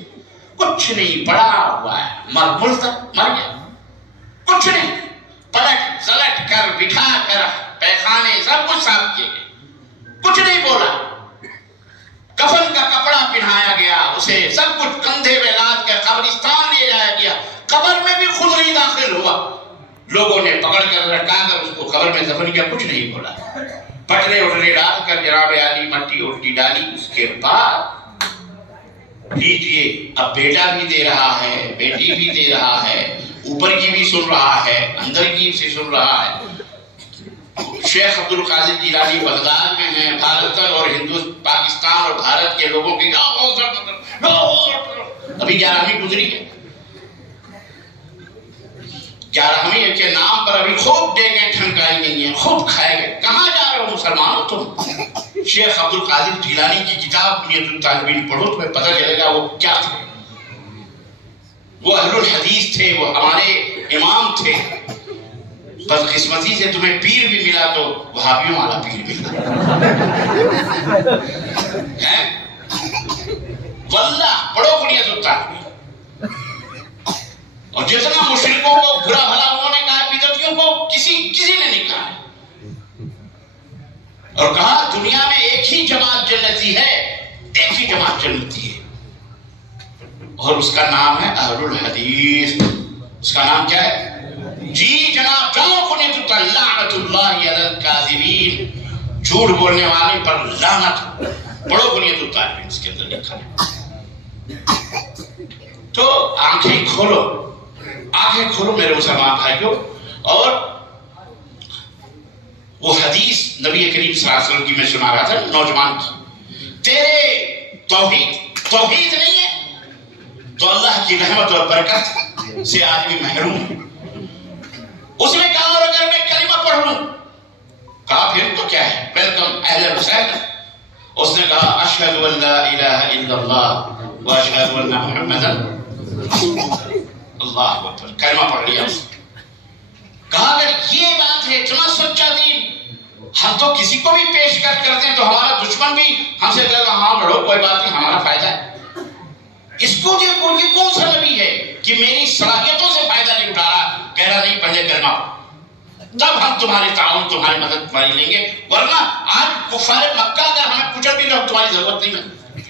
کچھ نہیں، پڑا ہوا ہے، مر گیا، کچھ نہیں، پلٹ سلٹ کر بٹھا کر پیخانے سب کچھ صاف کیے گئے، کچھ نہیں بولا، کفن کا کپڑا پہنایا گیا اسے، سب کچھ کندھے پہ لاد کر قبرستان لے جایا گیا، قبر میں بھی خود نہیں داخل ہوا، لوگوں نے پکڑ کر لٹکا کر اس کو قبر میں دفن کیا، کچھ نہیں بولا، پٹرے اٹرے ڈال کر جناب عالی مٹی الٹی ڈالی۔ اس کے بعد لیجئے، اب بیٹا بھی دے رہا ہے، بیٹی بھی دے رہا ہے، اوپر کی بھی سن رہا ہے، اندر کی سے سن رہا ہے۔ شیخ عبد القادر جیلانی بغداد میں ہیں، بھارتن اور پاکستان اور بھارت کے لوگوں کی ابھی 11ویں گزری ہے، 11ویں کے نام پر ابھی خوب ڈیگیں ٹھنکائی گئی ہیں، خوب کھائے گئے۔ کہاں جا رہے ہو مسلمانوں تم؟ شیخ عبد القادر جیلانی کی کتاب بنیۃ الطالبین پڑھو، تمہیں پتہ چلے گا وہ کیا تھے۔ وہ اہل الحدیث تھے، وہ ہمارے امام تھے۔ بدقسمتی سے تمہیں پیر بھی ملا تو وہابیوں والا پیر ملا ہے، واللہ پڑھو بنیۃ الطالبین۔ اور جتنا مشرکوں کو برا بھلا انہوں نے کہا، بدعتیوں کو کسی نے نہیں کہا، اور کہا دنیا میں ایک ہی جماعت جنتی ہے، ایک ہی جماعت جنتی ہے، اور اس کا نام ہے اہل الحدیث۔ اس کا نام کیا ہے؟ جی جناب، جاؤ بنیۃ لعنت اللہ علی الکاذبین، جھوٹ بولنے والے پر لعنت، پڑھو بنیۃ الطالبین، اس کے اندر لکھا ہے۔ تو آنکھیں کھولو میرے مسلمان بھائیوں، اور وہ حدیث نبی کریم صلی اللہ علیہ وسلم کی میں سنا رہا تھا نوجوان کی، تیرے توحید نہیں ہے تو اللہ کی رحمت اور برکت سے آدمی محروم ہے۔ اس نے کہا اور اگر میں کلمہ پڑھ لوں، کہا پھر تو کیا ہے، ویلکم، اہلا وسہلا۔ اس نے کہا اشہد ان لا الہ الا اللہ واشہد ان محمدا اللہ اکبر، کلمہ پڑھ لیا۔ کہا اگر یہ بات ہے اتنا سچا دین، ہم تو کسی کو بھی پیش کر دیں تو ہمارا دشمن بھی ہم سے کہے گا ہاں لڑو کوئی بات نہیں، ہمارا فائدہ ہے۔ اس کو دیکھو، یہ کون سا نبی ہے کہ میری صلاحیتوں سے فائدہ نہیں اٹھا رہا، کہہ رہا نہیں پہلے کلمہ تب ہم تمہاری تعاون، تمہاری مدد تمہاری لیں گے، ورنہ آج کفار مکہ اگر ہمیں کچھ بھی نہ تمہاری ضرورت نہیں ہے،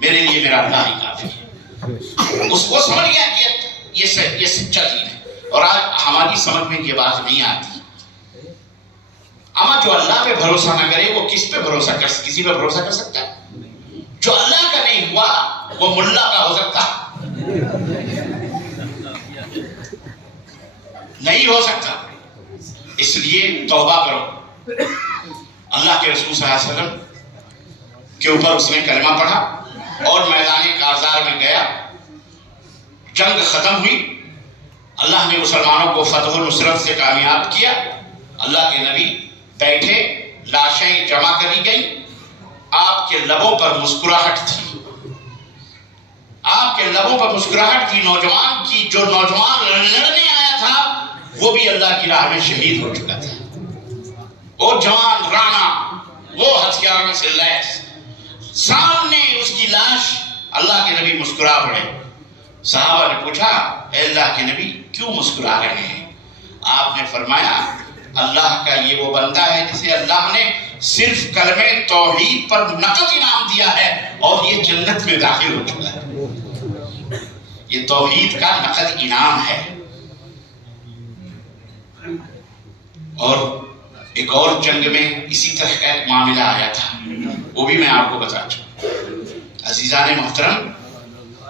میرے لیے میرا اللہ ہی کافی ہے۔ اس کو سمجھ گیا کہ یہ سچا دین ہے، اور آج ہماری سمجھ میں یہ بات نہیں آتی۔ اما جو اللہ پہ بھروسہ نہ کرے وہ کس پہ بھروسہ کسی پہ بھروسہ کر سکتا ہے؟ جو اللہ کا نہیں ہوا وہ ملا کا ہو سکتا نہیں ہو سکتا۔ اس لیے توبہ کرو۔ اللہ کے رسول صلی اللہ علیہ وسلم کے اوپر اس نے کلمہ پڑھا اور میدان کارزار میں گیا، جنگ ختم ہوئی، اللہ نے مسلمانوں کو فتح و نصرت سے کامیاب کیا۔ اللہ کے نبی بیٹھے، لاشیں جمع کری گئی، آپ کے لبوں پر مسکراہٹ تھی، آپ کے لبوں پر مسکراہٹ کی نوجوان کی، جو نوجوان لڑنے آیا تھا وہ بھی اللہ کی راہ میں شہید ہو چکا تھا. وہ جوان رانا، وہ ہتھیاروں سے لیس، سامنے اس کی لاش. اللہ کے نبی مسکرا پڑے. صحابہ نے پوچھا اے اللہ کے نبی کیوں مسکرا رہے ہیں؟ آپ نے فرمایا اللہ کا یہ وہ بندہ ہے جسے اللہ نے صرف کلمہ توحید پر نقد انعام دیا ہے اور یہ جنت میں داخل ہو چکا ہے. یہ توحید کا نقد انعام ہے. اور ایک اور جنگ میں اسی طرح کا ایک معاملہ آیا تھا، وہ بھی میں آپ کو بتا چکا. عزیزان محترم،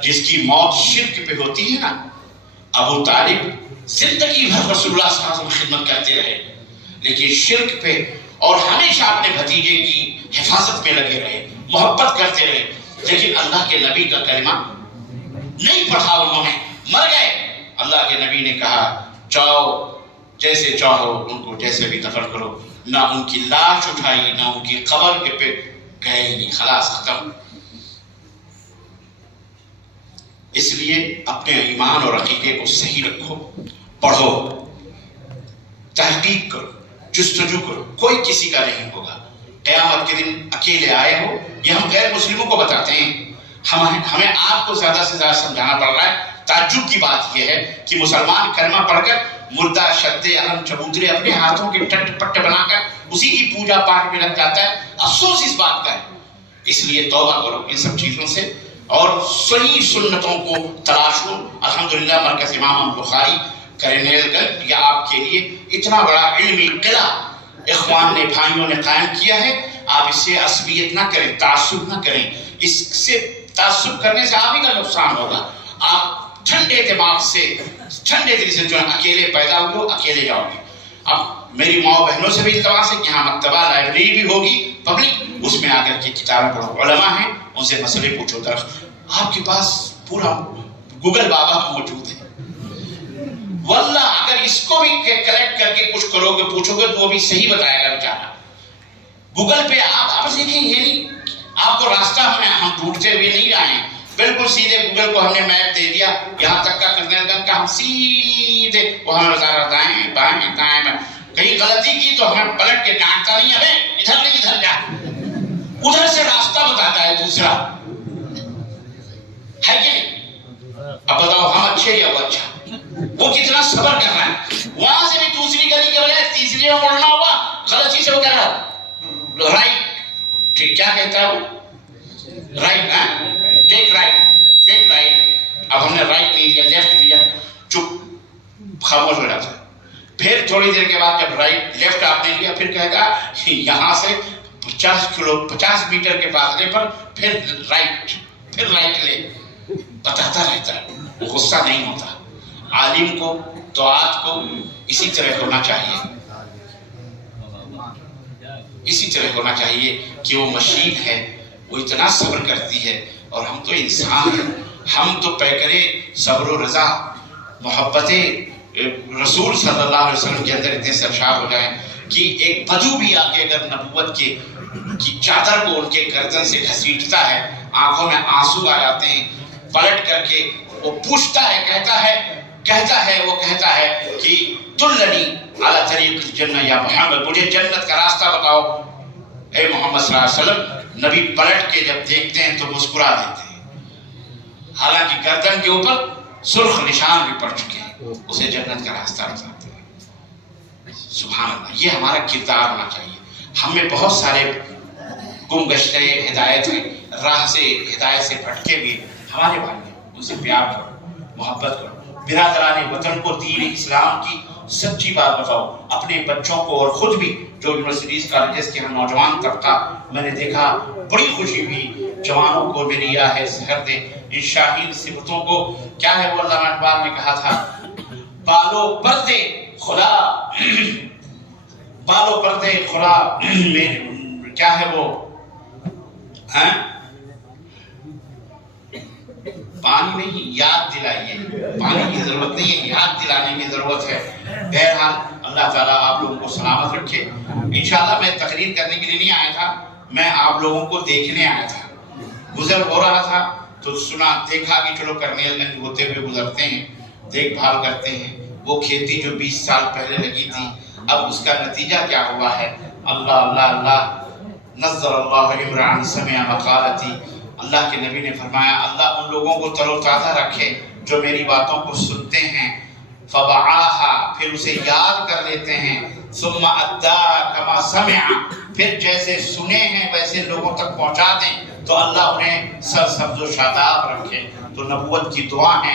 جس کی موت شرک پہ ہوتی ہے نا، ابو طالب زندگی بھر رسول اللہ صلی اللہ علیہ وسلم خدمت کرتے رہے، لیکن شرک پہ اور ہمیشہ اپنے بھتیجے کی حفاظت میں لگے رہے، محبت کرتے رہے، لیکن اللہ کے نبی کا کلمہ نہیں پڑھا انہوں نے، مر گئے. اللہ کے نبی نے کہا جاؤ جیسے چاہو ان کو جیسے بھی دفن کرو. نہ ان کی لاش اٹھائی، نہ ان کی قبر کے پہ گئے ہی نہیں، خلاص ختم. اس لیے اپنے ایمان اور عقیدے کو صحیح رکھو، پڑھو، تحقیق کرو، جستجو کرو. کوئی کسی کا نہیں ہوگا. قیامت کے دن اکیلے آئے ہو، یہ ہم غیر مسلموں کو بتاتے ہیں، ہمیں آپ کو زیادہ سے زیادہ سمجھانا پڑ رہا ہے. تعجب کی بات یہ ہے کہ مسلمان کلمہ پڑھ کر مردہ شدے علم چبوترے اپنے ہاتھوں کے ٹٹ پٹ بنا کر اسی کی پوجا پاٹ میں لگ جاتا ہے. افسوس اس بات کا ہے. اس لیے توبہ کرو ان سب چیزوں سے اور صحیح سنتوں کو تلاشو. الحمدللہ مرکز امام بخاری کرینیل گنج یہ آپ کے لیے اتنا بڑا علمی قلعہ اخوان نے، بھائیوں نے قائم کیا ہے. آپ اس سے عصبیت نہ کریں، تعصب نہ کریں. اس سے تعصب کرنے سے آپ ہی کا نقصان ہوگا. آپ ٹھنڈے دماغ سے، ٹھنڈے دل سے جو اکیلے پیدا ہوئے اکیلے جاؤ گے. اب میری ماں بہنوں سے بھی التماس ہے کہ یہاں مکتبہ لائبریری بھی ہوگی پبلک، اس میں آ کر کے کتابیں پڑھو. علماء ہیں ان سے مسئلے پوچھو. آپ کے پاس پورا گوگل بابا موجود ہے. واللہ اگر اس کو بھی کلیکٹ کر کے کچھ کرو گے، پوچھو گے تو وہ بھی صحیح بتائے گا بیچارہ. گوگل پہ آپ دیکھیں، یہ نہیں آپ کو راستہ ہم ڈھونڈتے ہوئے نہیں آئے ہیں. بالکل سیدھے گوگل کو ہم نے میپ دے دیا یہاں تک کا کرنیل گنج کا، ہم سیدھے وہ ہمیں بتا رہا دائیں بائیں دائیں بائیں. کہیں غلطی کی تو ہمیں پلٹ کے ڈانٹتا نہیں، ہمیں ادھر نہیں ادھر جا، ادھر سے راستہ بتاتا ہے دوسرا، ہے کہ نہیں؟ اب بتاؤ ہم اچھے یا وہ اچھا؟ وہ کتنا صبر کر رہا ہے. وہاں سے بھی دوسری گلی کے بجائے تیسری میں مڑنا ہوا، غلطی سے وہ کہہ رہا رائٹ. ٹھیک کیا کہتا ہے وہ؟ رائٹ. ٹیک رائٹ. اب ہم نے رائٹ نہیں دیا، لیفٹ دیا، چپ خاموش ہو جاتا ہے. پھر تھوڑی دیر کے بعد جب رائٹ لیفٹ آپ نے لیا پھر کہے گا یہاں سے 50 میٹر کے فاصلے پر پھر رائٹ لے. بتاتا رہتا ہے، وہ غصہ نہیں ہوتا. عالم کو، دعات کو اسی طرح ہونا چاہیے، اسی طرح ہونا چاہیے کہ وہ مشین ہے، وہ اتنا صبر کرتی ہے اور ہم تو انسان ہیں. ہم تو پیکرے صبر و رضا محبت رسول صلی اللہ علیہ وسلم کے اندر اتنے سرشار ہو جائیں کہ ایک بدو بھی آ کے اگر نبوت کی چادر کو ان کے گردن سے گھسیٹتا ہے، آنکھوں میں آنسو آ جاتے ہیں، پلٹ کر کے وہ پوچھتا ہے، کہتا ہے کہ دلنی علی طریق الجنہ یا محمد، مجھے جنت کا راستہ بتاؤ اے محمد صلی اللہ علیہ وسلم. نبی پلٹ کے جب دیکھتے ہیں تو مسکرا دیتے ہیں، حالانکہ گردن کے اوپر سرخ نشان بھی پڑ چکے ہیں، اسے جنت کا راستہ بتاتے ہیں. سبحان اللہ، یہ ہمارا کردار ہونا چاہیے. ہم میں بہت سارے گم گشتے ہدایت ہیں، راہ سے ہدایت سے بھٹکے بھی ہمارے بھائی ہیں، ان سے پیار کرو، محبت کرو. برادران وطن کو دین اسلام کی سچی بات بتاؤ. اپنے بچوں کو اور خود بھی جو یونیورسٹیز کالجز کے ہم نوجوان طبقہ میں نے دیکھا، بڑی خوشی ہوئی. جوانوں کو میری یہ ہے سحر دے ان شاہین صفتوں کو. کیا ہے وہ علامہ اقبال نے کہا تھا، بالو پردے خدا میں کیا ہے وہ پانی نہیں، یاد دلائیے. پانی کی ضرورت نہیں ہے، یاد دلانے کی ضرورت ہے. بہرحال اللہ تعالیٰ آپ لوگوں کو سلامت رکھے. انشاءاللہ میں تقریر کرنے کے لیے نہیں آیا تھا، میں آپ لوگوں کو دیکھنے آیا تھا. گزر ہو رہا تھا تو سنا دیکھا کہ چلو کرنیل گنج ہوتے ہوئے گزرتے ہیں، دیکھ بھال کرتے ہیں، وہ کھیتی جو 20 سال پہلے لگی تھی اب اس کا نتیجہ کیا ہوا ہے۔ اللہ اللہ اللہ، نظر اللہ عمران سمع مقالتی، اللہ کے نبی نے فرمایا اللہ ان لوگوں کو تر و تازہ رکھے جو میری باتوں کو سنتے ہیں، فوعاها، پھر اسے یاد کر لیتے ہیں، ثم اداها كما سمع، پھر جیسے سنے ہیں ویسے لوگوں تک پہنچا دیں، تو اللہ انہیں سرسبز و شاداب رکھے۔ تو نبوت کی دعا ہے،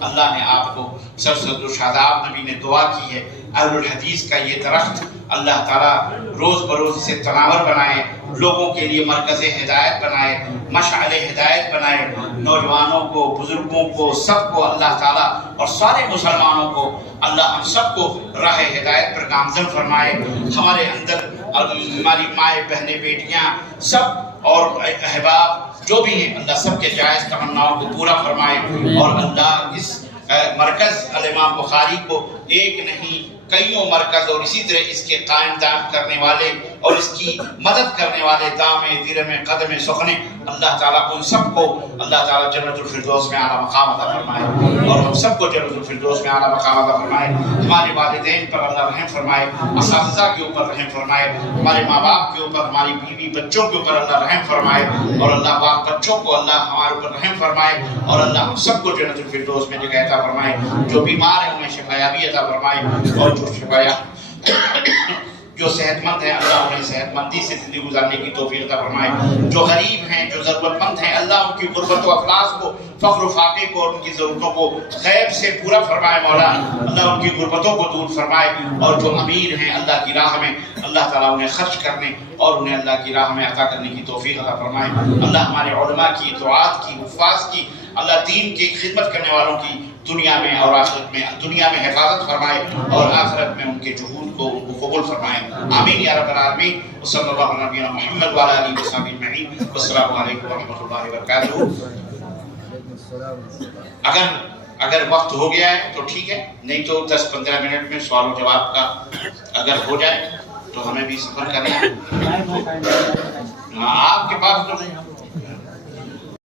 اللہ نے آپ کو سرسبز و شاداب، نبی نے دعا کی ہے۔ اہل الحدیث کا یہ درخت اللہ تعالیٰ روز بروز اسے تناور بنائے، لوگوں کے لیے مرکز ہدایت بنائے، مشعل ہدایت بنائے، نوجوانوں کو، بزرگوں کو، سب کو اللہ تعالیٰ اور سارے مسلمانوں کو اللہ ہم سب کو راہ ہدایت پر گامزن فرمائے۔ ہمارے اندر ہماری مائیں، بہنیں، بیٹیاں سب اور احباب جو بھی ہیں، اللہ سب کے جائز تمناؤں کو پورا فرمائے، اور اللہ اس مرکز الامام بخاری کو ایک نہیں کئیوں مرکز اور اسی طرح اس کے قائم دائم کرنے والے اور اس کی مدد کرنے والے دامے درم قدم سخنے، اللہ تعالیٰ ان سب کو اللہ تعالیٰ جنت الفردوس میں اعلیٰ مقام عطا فرمائے، اور ہم سب کو جنت الفردوس میں اعلیٰ مقام عطا فرمائے۔ ہمارے والدین پر اللہ رحم فرمائے، اساتذہ کے اوپر رحم فرمائے، ہمارے ماں باپ کے اوپر، ہماری بیوی بچوں کے اوپر اللہ رحم فرمائے، اور اللہ پاک بچوں کو اللہ ہمارے اوپر رحم فرمائے، اور اللہ ہم سب کو جنت الفردوس میں جگہ عطا فرمائے۔ جو بیمار ہیں انہیں شفایابی عطا فرمائے، اور جو صحت مند ہیں اللہ انہیں صحت مندی سے زندگی گزارنے کی توفیق عطا فرمائے۔ جو غریب ہیں، جو ضرورت مند ہیں، اللہ ان کی غربت و افلاس کو، فقر و فاقے کو اور ان کی ضرورتوں کو غیب سے پورا فرمائے۔ مولا اللہ ان کی غربتوں کو دور فرمائے، اور جو امیر ہیں اللہ کی راہ میں اللہ تعالیٰ انہیں خرچ کرنے اور انہیں اللہ کی راہ میں عطا کرنے کی توفیق عطا فرمائے۔ اللہ ہمارے علماء کی، دعات کی، حفاظ کی، اللہ دین کی خدمت کرنے والوں کی دنیا میں اور آخرت میں، دنیا میں حفاظت فرمائے اور آخرت میں ان کے جہود کو قبول فرمائے۔ آمین یا رب العالمین۔ صلی اللہ علیہ نبینا محمد وعلی آلہ وصحبہ اجمعین۔ والسلام علیکم ورحمۃ اللہ وبرکاتہ۔ اگر وقت ہو گیا ہے تو ٹھیک ہے، نہیں تو 10-15 منٹ میں سوال و جواب کا اگر ہو جائے تو ہمیں بھی سفر کرنا ہے۔ آپ کے پاس تو